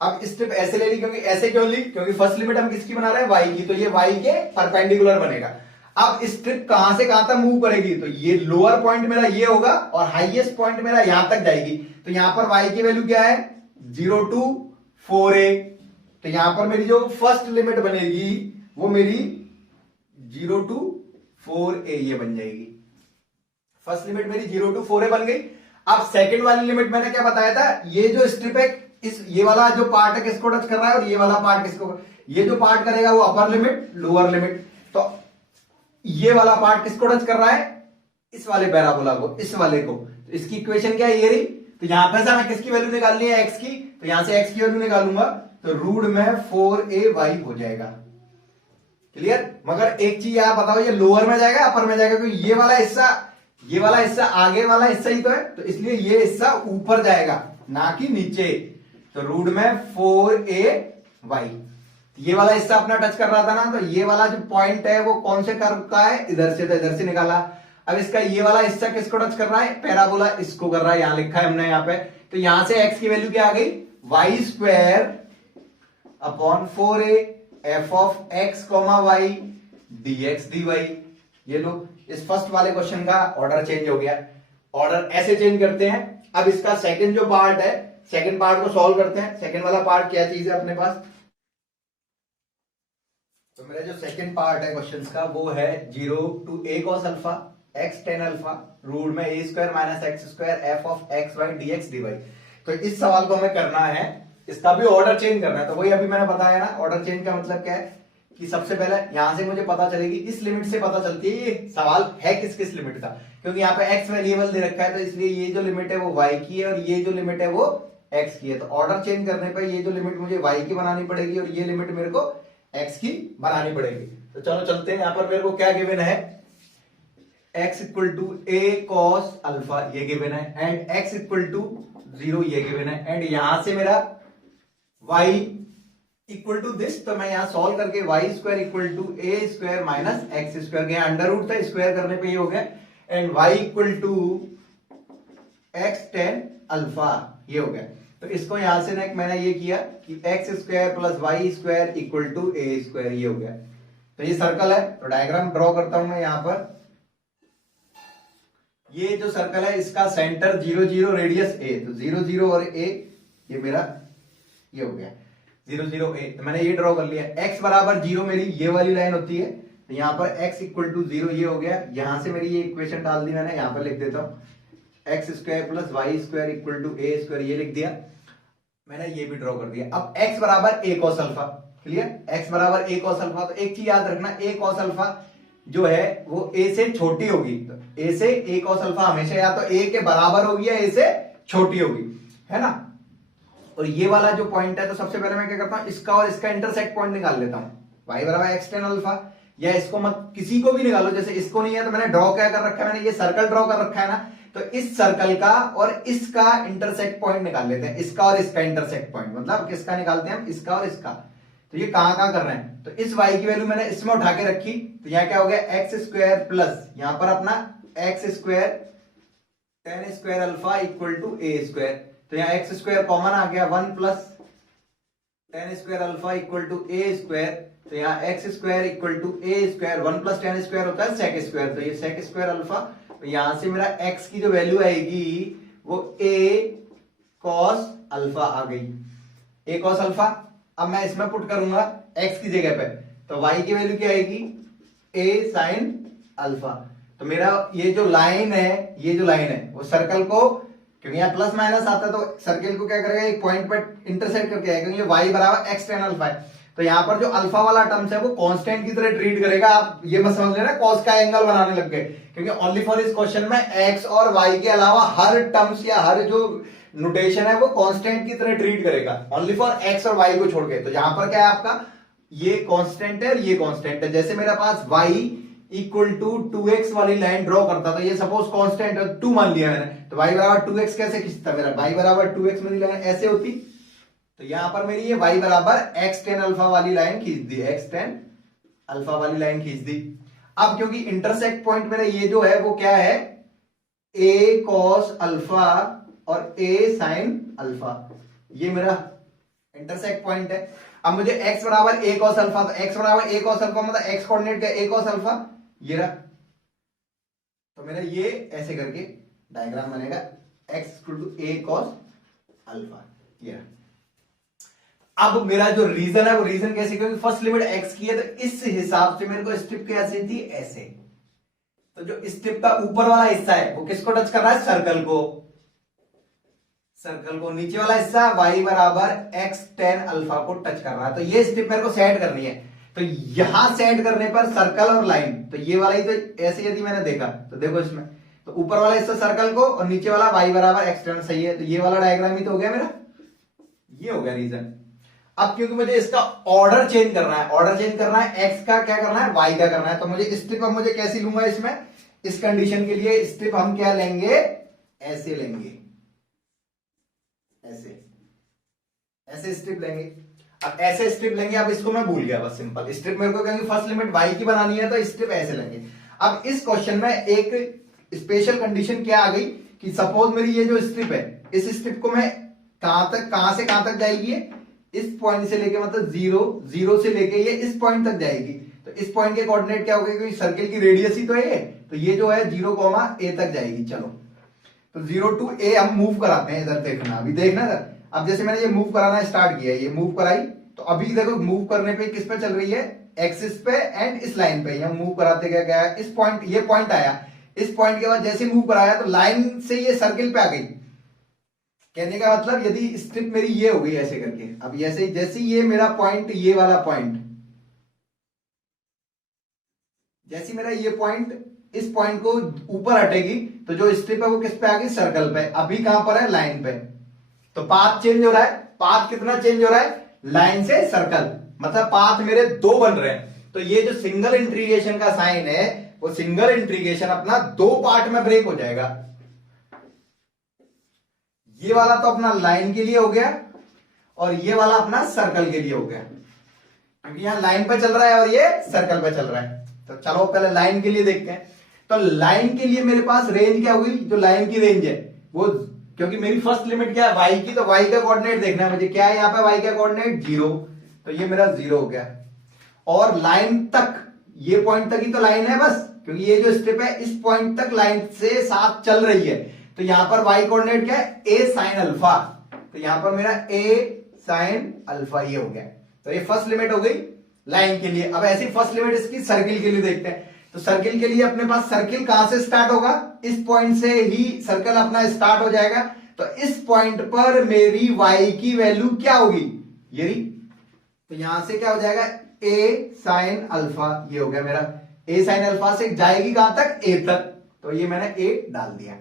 अब स्ट्रिप ऐसे ले ली, क्योंकि ऐसे क्यों ली, क्योंकि फर्स्ट लिमिट हम किसकी बना रहे हैं, वाई की। तो ये वाई के परपेंडिकुलर बनेगा। अब स्ट्रिप कहां से कहां तक मूव करेगी, तो ये लोअर पॉइंट मेरा ये होगा और हाईएस्ट पॉइंट मेरा यहां तक जाएगी। तो यहां पर वाई की वैल्यू क्या है, 0 to 4a। तो यहां पर मेरी जो फर्स्ट लिमिट बनेगी वो मेरी 0 to 4a ये बन जाएगी। फर्स्ट लिमिट मेरी 0 to 4a बन गई। अब सेकंड वाली लिमिट मैंने क्या बताया था, ये जो स्ट्रिप है, ये वाला जो पार्ट है किसको टच कर रहा है, और ये वाला पार्ट किसको, ये जो पार्ट करेगा वो अपर लिमिट लोअर लिमिट। तो ये वाला पार्ट किसको टच कर रहा है, इस वाले पैराबोला को, इस वाले को। तो इसकी इक्वेशन क्या है, ये रही। तो यहां पर से हमें किसकी वैल्यू निकालनी है, एक्स की। तो यहां से एक्स की वैल्यू निकालूंगा तो रूट में 4ay हो जाएगा। क्लियर। मगर एक चीज आप बताओ, ये लोअर में जाएगा अपर में जाएगा, क्योंकि ये वाला हिस्सा आगे वाला हिस्सा ही तो है। तो इसलिए ये हिस्सा ऊपर जाएगा ना कि नीचे। तो रूट में 4ay, ये वाला हिस्सा अपना टच कर रहा था ना। तो ये वाला जो पॉइंट है वो कौन से कर्व का है, इधर से, तो इधर से निकाला। अब इसका ये वाला हिस्सा किसको टच कर रहा है, पैराबोला इसको कर रहा है, यहां लिखा है हमने यहाँ पे। तो यहां से x की वैल्यू क्या आ गई, y square upon 4a f of x comma y dx dy। ये लो, इस फर्स्ट वाले क्वेश्चन का ऑर्डर चेंज हो गया। ऑर्डर ऐसे चेंज करते हैं। अब इसका सेकंड जो पार्ट है, सेकंड पार्ट को सॉल्व करते हैं। सेकंड वाला पार्ट क्या चीज है अपने पास, तो मेरा जो सेकंड पार्ट है क्वेश्चन का वो है 0 to a cos alpha x tan alpha root में a square minus x square f of x y dx dy। तो इस सवाल को हमें करना है, इसका भी ऑर्डर चेंज करना है। तो वही अभी मैंने बताया ना, ऑर्डर चेंज का मतलब क्या है कि सबसे पहले यहां से मुझे पता चलेगी, इस लिमिट से पता चलती है ये सवाल है किस किस लिमिट का, क्योंकि यहाँ पे x वेरिएबल दे रखा है, तो इसलिए ये जो लिमिट है वो y की है और ये जो लिमिट है वो x की है। तो ऑर्डर चेंज करने पर ये जो लिमिट मुझे y की बनानी पड़ेगी और ये लिमिट मेरे को x की बनानी पड़ेगी। तो चलो चलते हैं। यहाँ पर मेरे को क्या गिवन है, x equal to a cos alpha ये गिवन है, एंड x इक्वल टू 0 ये गिवन है, एंड यहां से मेरा y इक्वल टू दिस। तो मैं यहां सॉल्व करके y square equal to a square minus x square, के अंडर रूट था, स्क्वायर करने पे ये हो गया, and y equal to x tan alpha ये हो गया। तो इसको यहां से ना मैंने ये किया कि x square plus y square equal to a square ये हो गया। तो ये सर्कल है, तो डायग्राम ड्रॉ करता हूं मैं यहां पर। ये जो सर्कल है इसका सेंटर 0 0 रेडियस ए, तो 0 0 और ए ये मेरा ये हो गया 0 0 ए। तो मैंने ये ड्रॉ कर लिया। x बराबर 0 मेरी ये वाली लाइन होती है, तो यहां पर x इक्वल टू 0 ये हो गया। यहां से मेरी ये इक्वेशन डाल दी मैंने, यहां पर लिख देता हूं x square plus y square equal to a square ये लिख दिया मैंने, ये भी ड्रॉ कर दिया। अब x बराबर a cos alpha, clear, x बराबर a cos अल्फा। तो एक चीज याद रखना, a cos अल्फा जो है वो a से छोटी होगी, तो a से a cos अल्फा हमेशा या तो a के बराबर होगी या a से छोटी होगी, है ना। और ये वाला जो पॉइंट है, तो सबसे पहले मैं क्या करता हूं, इसका और इसका इंटरसेक्ट पॉइंट निकाल लेता हूं, y बराबर एक्स टेन अल्फा, या इसको मत किसी को भी निकालो, जैसे इसको नहीं है तो मैंने ड्रॉ क्या कर रखा है, मैंने ये सर्कल ड्रॉ कर रखा है ना, तो इस सर्कल का और इसका इंटरसेक्ट पॉइंट निकाल लेते हैं। इसका और इसका इंटरसेक्ट पॉइंट मतलब किसका निकालते हैं हम, इसका और इसका। तो ये कहां कहां कर रहे हैं, तो इस y की वैल्यू मैंने इसमें उठा के रखी, तो यहां क्या हो गया एक्स स्क्वायर प्लस यहां पर अपना x square tan square alpha equal to a square. तो यहाँ एक्स स्क्वायर कॉमन आ गया, 1 plus tan square alpha equal to a square. तो यहाँ x square equal to a square, 1 plus tan square होता है सेक स्क्वायर, तो ये सेक स्क्वायर अल्फा। तो यहां से मेरा एक्स की जो वैल्यू आएगी वो ए कॉस अल्फा आ गई, ए कॉस अल्फा। अब मैं इसमें पुट करूंगा एक्स की जगह पे, तो वाई की वैल्यू क्या आएगी, ए साइन अल्फा। तो मेरा ये जो लाइन है, ये जो लाइन है वो सर्कल को, क्योंकि यहाँ प्लस माइनस आता है तो सर्कल को क्या करेगा, एक पॉइंट पर इंटरसेक्ट करके आएगा, क्योंकि y बराबर एक्स टेन अल्फा है। तो यहाँ पर जो अल्फा वाला टर्म्स है वो कांस्टेंट की तरह ट्रीट करेगा। आप ये मत समझ लेना कॉस का एंगल बनाने लग गए, क्योंकि ओनली फॉर इस क्वेश्चन में x और y के अलावा हर टर्म्स या हर जो नोटेशन है वो कांस्टेंट की तरह ट्रीट करेगा, ओनली फॉर x और y को छोड़ के। तो यहाँ पर क्या है आपका, ये कांस्टेंट है और ये कांस्टेंट है। जैसे मेरे पास y इक्वल टू 2x वाली लाइन ड्रॉ करता था, ये सपोज कांस्टेंट है 2 मान लिया मैंने, तो y बराबर 2x कैसे खींचता, मेरा y बराबर 2x मेरी लाइन ऐसे होती। तो यहां पर मेरी ये y बराबर x टेन अल्फा वाली लाइन खींच दी, x टेन अल्फा वाली लाइन खींच दी। अब क्योंकि इंटरसेक्ट पॉइंट मेरा ये जो है वो क्या है, a cos अल्फा और a sin अल्फा, ये मेरा इंटरसेक्ट पॉइंट है। अब मुझे x बराबर a cos अल्फा, तो x बराबर a cos अल्फा मतलब x कोऑर्डिनेट क्या, a cos अल्फा ये रहा। तो मेरा ये ऐसे करके डायग्राम बनेगा, x equal to a cos alpha ये रहा। अब मेरा जो रीजन है वो रीजन कैसे, क्योंकि फर्स्ट लिमिट x की है, तो इस हिसाब से मेरे को स्ट्रिप कैसे थी, ऐसे। तो जो स्ट्रिप का ऊपर वाला हिस्सा है वो किसको टच कर रहा है, सर्कल को, सर्कल को। नीचे वाला हिस्सा y बराबर एक्स टेन अल्फा को टच कर रहा है। तो ये स्ट्रिप मेरे को सेट करनी है, तो यहां सेट करने पर सर्कल और लाइन, तो ये वाला ही तो ऐसे यदि मैंने देखा तो देखो इसमें, तो ऊपर वाला हिस्सा सर्कल को और नीचे वाला y बराबर एक्स टेन, सही है। तो ये वाला डायग्राम ही तो हो गया मेरा, ये हो गया रीजन। अब क्योंकि मुझे इसका ऑर्डर चेंज करना है, ऑर्डर चेंज करना है, x का क्या करना है, y का करना है, तो मुझे स्ट्रिप अब मुझे कैसी लूंगा इसमें, इस कंडीशन के लिए स्ट्रिप हम क्या लेंगे, ऐसे लेंगे, ऐसे ऐसे स्ट्रिप लेंगे। अब ऐसे स्ट्रिप लेंगे, अब इसको मैं भूल गया बस सिंपल स्ट्रिप मेरे को, क्योंकि फर्स्ट लिमिट y की बनानी है तो स्ट्रिप ऐसे लेंगे। अब इस क्वेश्चन में एक स्पेशल कंडीशन क्या आ गई कि सपोज मेरी ये जो स्ट्रिप है, इस स्ट्रिप को मैं कहां से कहां तक जाएगी, इस पॉइंट से लेके मतलब जीरो से लेके ये इस पॉइंट तक जाएगी। तो इस पॉइंट के कोऑर्डिनेट क्या हो गए, क्योंकि सर्किल की रेडियस ही तो है ये, तो ये जो है 0, a तक जाएगी। चलो तो 0 to a हम मूव कराते हैं, इधर देखना, अभी देखना इधर। अब जैसे मैंने ये मूव कराना स्टार्ट किया, ये मूव कराई, तो अभी देखो मूव करने पे किस पे चल रही है, एक्सिस पे एंड इस लाइन पे। हम मूव कराते क्या गया, इस पॉइंट, ये पॉइंट आया, इस पॉइंट के बाद जैसे मूव कराया तो लाइन से ये सर्किल पे आ गई। कहने का मतलब यदि स्ट्रिप मेरी ये हो गई ऐसे करके, अब जैसे ये मेरा पॉइंट, ये वाला पॉइंट, जैसे मेरा ये पॉइंट इस पॉइंट को ऊपर हटेगी तो जो स्ट्रिप है वो किस पे आ गई, सर्कल पे। अभी कहां पर है, लाइन पे। तो पाथ चेंज हो रहा है, पाथ कितना चेंज हो रहा है, लाइन से सर्कल, मतलब पाथ मेरे दो बन रहे हैं। तो ये जो सिंगल इंट्रीगेशन का साइन है, वो सिंगल इंट्रीगेशन अपना दो पार्ट में ब्रेक हो जाएगा। ये वाला तो अपना लाइन के लिए हो गया और ये वाला अपना सर्कल के लिए हो गया, क्योंकि यहां लाइन पे चल रहा है और ये सर्कल पे चल रहा है। तो चलो पहले लाइन के लिए देखते हैं। तो लाइन के लिए मेरे पास रेंज क्या हुई, जो लाइन की रेंज है वो, क्योंकि मेरी फर्स्ट लिमिट क्या है, वाई की, तो वाई का कोऑर्डिनेट देखना है मुझे, क्या है यहाँ पे वाई का कोऑर्डिनेट 0, तो ये मेरा 0 हो गया। और लाइन तक, ये पॉइंट तक ही तो लाइन है बस, क्योंकि ये जो स्ट्रिप है इस पॉइंट तक लाइन से साथ चल रही है। तो यहां पर वाई कोऑर्डिनेट क्या है, ए साइन अल्फा, तो यहां पर मेरा ए साइन अल्फा ये हो गया। तो ये फर्स्ट लिमिट हो गई लाइन के लिए। अब ऐसी फर्स्ट लिमिट इसकी सर्किल के लिए देखते हैं। तो सर्किल के लिए अपने पास सर्किल कहां से स्टार्ट होगा, इस पॉइंट से ही सर्कल अपना स्टार्ट हो जाएगा। तो इस पॉइंट पर मेरी y की वैल्यू क्या होगी, ये रही। तो यहां से क्या हो जाएगा, a साइन अल्फा, ये हो गया मेरा। a साइन अल्फा से जाएगी कहां तक, a तक, तो ये मैंने a डाल दिया।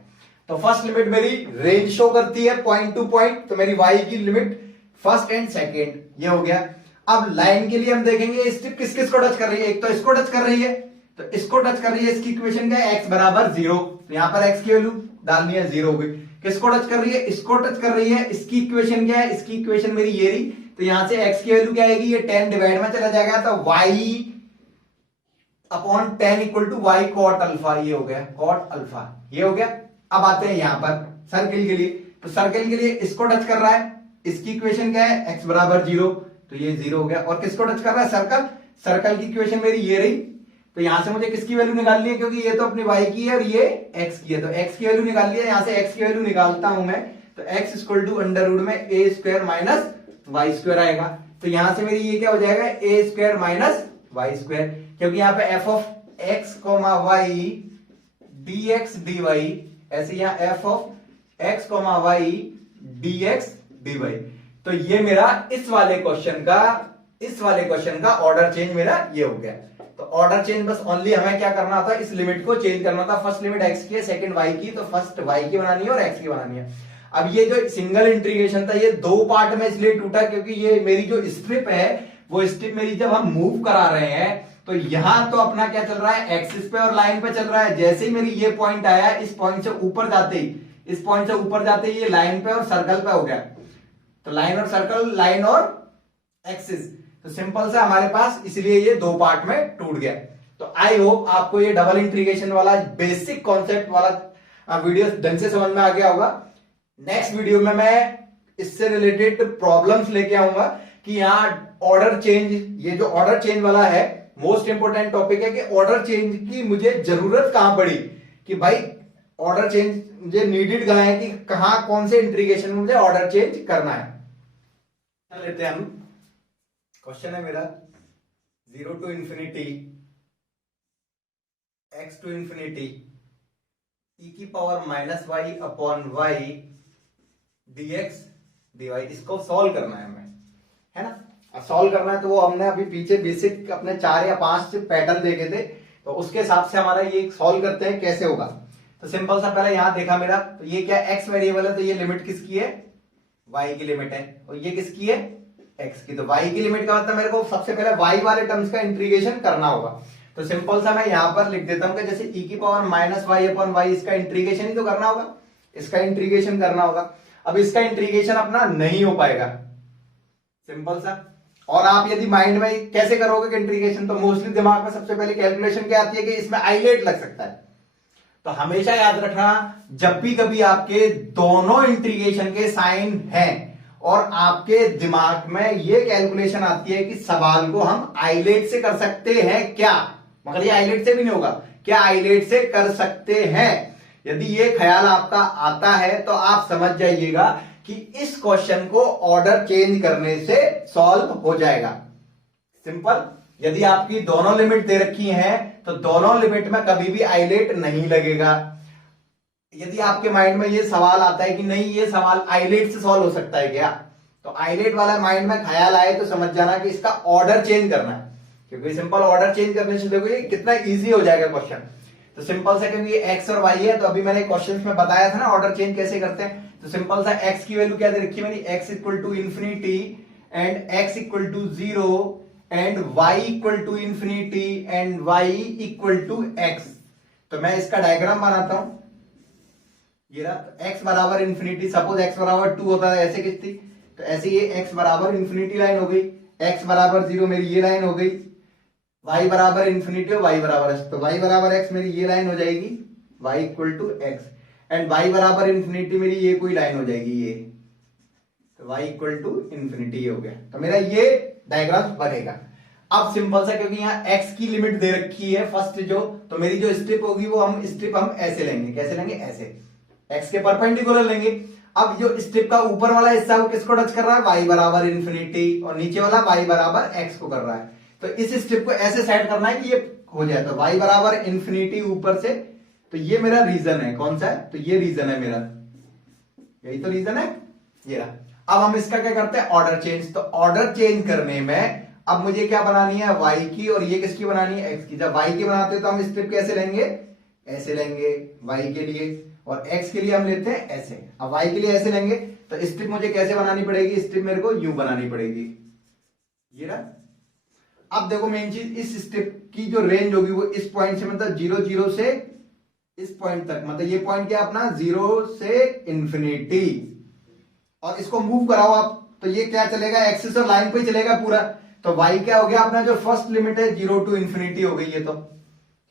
तो फर्स्ट लिमिट मेरी रेंज शो करती है पॉइंट टू पॉइंट, तो मेरी y की लिमिट फर्स्ट एंड सेकेंड, ये हो गया। अब लाइन के लिए हम देखेंगे स्ट्रिप किस किस को टच कर रही है, एक तो इसको टच कर रही है, तो इसको टच कर रही है, इसकी इक्वेशन क्या है, x बराबर 0, तो यहां पर x की वैल्यू डालनी है, 0 हो गई। किसको टच कर रही है, इसको टच कर रही है, इसकी इक्वेशन क्या है, इसकी इक्वेशन मेरी ये रही, तो यहां से x की वैल्यू क्या आएगी, ये 10 डिवाइड में चला जाएगा, तो y upon 10 equal to y cot alpha, ये हो गया कॉट अल्फा, ये हो गया। अब आते हैं यहां पर सर्किल के लिए। तो सर्किल के लिए इसको टच कर रहा है, इसकी इक्वेशन क्या है, x बराबर 0, तो ये 0 हो गया। और किसको टच कर रहा है, सर्कल, सर्कल की इक्वेशन मेरी ये रही, तो यहां से मुझे किसकी वैल्यू निकालनी है, क्योंकि ये तो अपनी y की है और ये x की है, तो x की वैल्यू निकाल लिया। यहां से x की वैल्यू निकालता हूं मैं, तो x equal to under root में a square minus y square आएगा। तो यहां से मेरी ये क्या हो जाएगा, a square minus y square, क्योंकि यहां पे f of x comma y dx dy, ऐसे यहां f of x comma y dx dy। तो ये मेरा इस वाले क्वेश्चन का ऑर्डर चेंज मेरा ये हो गया। तो ऑर्डर चेंज बस ओनली हमें क्या करना था, इस लिमिट को चेंज करना था। फर्स्ट लिमिट x की है, सेकंड y की, तो फर्स्ट y की बनानी है और x की बनानी है। अब ये जो सिंगल इंटीग्रेशन था ये दो पार्ट में इसलिए टूटा, क्योंकि ये मेरी जो स्ट्रिप है, वो स्ट्रिप मेरी जब हम मूव करा रहे हैं तो यहां तो अपना क्या चल रहा है, एक्सिस पे और लाइन पे चल रहा है। जैसे ही मेरी ये पॉइंट आया, इस पॉइंट से ऊपर जाते ही, इस पॉइंट से ऊपर जाते ही ये लाइन पे और सर्कल पे हो गया। तो लाइन और सर्कल, लाइन और एक्सिस, तो सिंपल सा हमारे पास, इसलिए ये दो पार्ट में टूट गया। तो आई होप आपको ये डबल इंटीग्रेशन वाला बेसिक कॉन्सेप्ट वाला वीडियो ढंग से समझ में आ गया होगा। नेक्स्ट वीडियो में मैं इससे रिलेटेड प्रॉब्लम्स लेके आऊंगा कि यहाँ ऑर्डर चेंज, ये जो ऑर्डर चेंज वाला है मोस्ट इंपोर्टेंट टॉपिक है कि ऑर्डर चेंज की मुझे जरूरत कहां पड़ी, कि भाई ऑर्डर चेंज मुझे नीडेड कहां है, कि कहां कौन से इंटीग्रेशन में मुझे ऑर्डर चेंज करना है। चल लेते हैं हम, क्वेश्चन है मेरा 0 to infinity x to infinity e की power minus y upon y dx dy, इसको सॉल्व करना है हमें, है ना। अब सॉल्व करना है तो वो हमने अभी पीछे बेसिक अपने 4 या 5 पैटर्न देखे थे, तो उसके हिसाब से हमारा ये सॉल्व करते हैं कैसे होगा। तो सिंपल सा पहले यहां देखा मेरा, तो ये क्या x वेरिएबल है, तो ये लिमिट किसकी है, y की लिमिट है, और ये किसकी है, x की। तो y की लिमिट का मतलब मेरे को सबसे पहले y वाले टर्म्स का इंटीग्रेशन करना होगा। तो सिंपल सा मैं यहां पर लिख देता हूं कि जैसे e की power minus y upon y, इसका इंटीग्रेशन ही तो करना होगा, इसका इंटीग्रेशन करना होगा। अब इसका इंटीग्रेशन अपना नहीं हो पाएगा, सिंपल सा। और आप यदि माइंड में कैसे करोगे इंटीग्रेशन, तो मोस्टली दिमाग में सबसे पहले कैलकुलेशन क्या आती है कि इसमें आइलेट लग सकता है। तो हमेशा याद रखना, जब भी कभी आपके दोनों इंटीग्रेशन के साइन हैं और आपके दिमाग में ये कैलकुलेशन आती है कि सवाल को हम आइलेट से कर सकते हैं क्या, मगर ये आइलेट से भी नहीं होगा, क्या आइलेट से कर सकते हैं, यदि ये ख्याल आपका आता है तो आप समझ जाइएगा कि इस क्वेश्चन को ऑर्डर चेंज करने से सॉल्व हो जाएगा। सिंपल। यदि आपकी दोनों लिमिट दे रखी हैं तो दोनों लिमिट में कभी भी आइलेट नहीं लगेगा। यदि आपके माइंड में ये सवाल आता है कि नहीं ये सवाल आइलेट से सॉल्व हो सकता है क्या, तो आइलेट वाला माइंड में ख्याल आए तो समझ जाना कि इसका ऑर्डर चेंज करना है, क्योंकि सिंपल ऑर्डर चेंज करने से देखो ये कितना इजी हो जाएगा क्वेश्चन। तो सिंपल सा, क्योंकि एक्स और वाई है तो अभी मैंने क्वेश्चन में बताया था ना ऑर्डर चेंज कैसे करते हैं। तो सिंपल सा एक्स की वैल्यू क्या दे रखी है मेरी, x equal to infinity and x equal to 0 and y equal to infinity and y equal to x। तो मैं इसका डायग्राम बनाता हूं। ये रहा x बराबर इंफिनिटी, सपोज x बराबर 2 होता है ऐसे किस थी, तो ऐसे ये x बराबर इंफिनिटी लाइन हो गई, x बराबर 0 मेरी ये लाइन हो गई, y बराबर इंफिनिटी और y बराबर x, तो y बराबर x मेरी ये लाइन हो जाएगी, y equal to x and y बराबर इंफिनिटी मेरी ये कोई लाइन हो जाएगी ये, तो y इक्वल टू इंफिनिटी हो गया। तो मेरा ये डायग्राम बनेगा। अब सिंपल सा, क्योंकि यहाँ x की लिमिट दे रखी है फर्स्ट जो, तो मेरी जो स्ट्रिप होगी वो हम ऐसे लेंगे, कैसे लेंगे, ऐसे x के परपेंडिकुलर लेंगे। अब जो स्ट्रिप का ऊपर वाला हिस्सा वो किसको टच कर रहा है, y बराबर इंफिनिटी, और नीचे वाला y बराबर x को कर रहा है। तो इस स्ट्रिप को ऐसे सेट करना है कि ये हो जाए, तो y बराबर इंफिनिटी ऊपर से, तो ये मेरा रीजन है, कौन सा है, तो ये रीजन है मेरा, यही तो रीजन है, ये रहा। अब हम इसका क्या करते हैं, ऑर्डर चेंज। तो ऑर्डर चेंज करने में अब मुझे क्या बनानी है, y की, और ये किसकी बनानी है, x की। जब y की बनाते हैं तो हम स्ट्रिप कैसे लेंगे, ऐसे लेंगे y के लिए, और x के लिए हम लेते हैं ऐसे। अब y के लिए ऐसे लेंगे तो स्ट्रिप मुझे कैसे बनानी पड़ेगी, स्ट्रिप मेरे को यूं बनानी पड़ेगी, ये रहा। अब देखो मेन चीज, इस स्ट्रिप की जो रेंज होगी वो इस पॉइंट से, मतलब 0 से इस पॉइंट तक, मतलब ये पॉइंट क्या अपना 0 से इंफिनिटी, और इसको मूव कराओ आप तो ये क्या चलेगा, एक्सिस और लाइन पे चलेगा पूरा। तो y क्या हो गया अपना, जो फर्स्ट लिमिट है 0 टू इंफिनिटी हो गई है, तो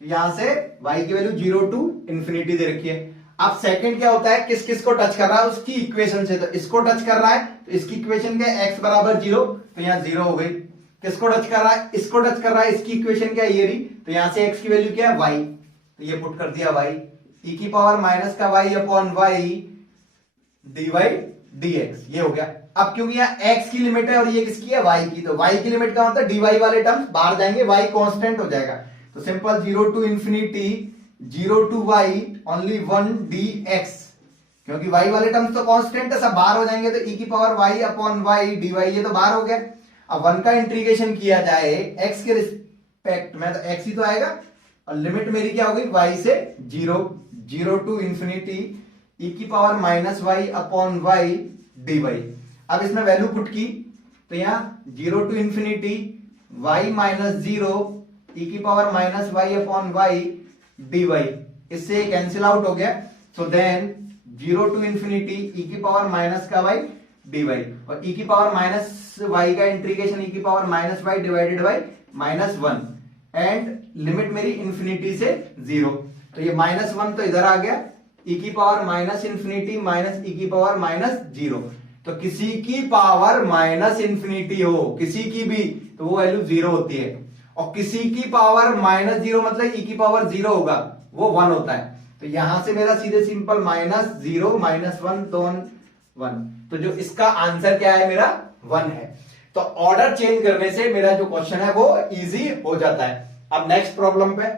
यहां से y की वैल्यू 0 टू इंफिनिटी दे रखी है। अब सेकंड क्या होता है, किस किस को टच कर रहा है उसकी इक्वेशन से, तो इसको टच कर रहा है तो इसकी इक्वेशन क्या है, x बराबर 0, तो यहाँ 0 हो गई। किसको टच कर रहा है, इसको टच कर रहा है, इसकी इक्वेशन क्या है ये रही, तो यहां से x की वैल्यू क्या है y, तो ये पुट कर दिया y, e की पावर माइनस का y upon y dy dx, ये हो गया। अब क्योंकि यहाँ x की लिमिट है और ये किसकी है, y की, तो y की लिमिट का मतलब dy वाले टर्म्स बाहर जाएंगे, y कांस्टेंट हो जाएगा। तो simple 0 to infinity 0 to y only 1 dx, क्योंकि y वाले टर्म्स तो कांस्टेंट है, सब बाहर हो जाएंगे, तो e की power y upon y dy, ये तो बाहर हो गया। अब 1 का इंटीग्रेशन किया जाए x के रिस्पेक्ट में तो x ही तो आएगा, और लिमिट मेरी क्या होगी, y से 0 टू इंफिनिटी e की power minus y upon y dy। अब इसमें वैल्यू पुट की तो यहाँ 0 to infinity y minus 0 e की power minus y upon y dy, इससे कैंसिल आउट हो गया। So then 0 to infinity e की पावर माइनस का y dy, और e की पावर माइनस y का इंटीग्रेशन e की power minus y divided by -1, and limit मेरी इंफिनिटी से 0, तो ये -1 तो इधर आ गया, e की power minus infinity minus e की पावर -0। तो किसी की पावर माइनस इंफिनिटी हो, किसी की भी, तो वो वैल्यू 0 होती है, और किसी की पावर -0 मतलब e की पावर 0 होगा, वो 1 होता है। तो यहां से मेरा सीधे सिंपल -0 -1 तो 1, तो जो इसका आंसर क्या है मेरा 1 है। तो ऑर्डर चेंज करने से मेरा जो क्वेश्चन है वो इजी हो जाता है। अब नेक्स्ट प्रॉब्लम पे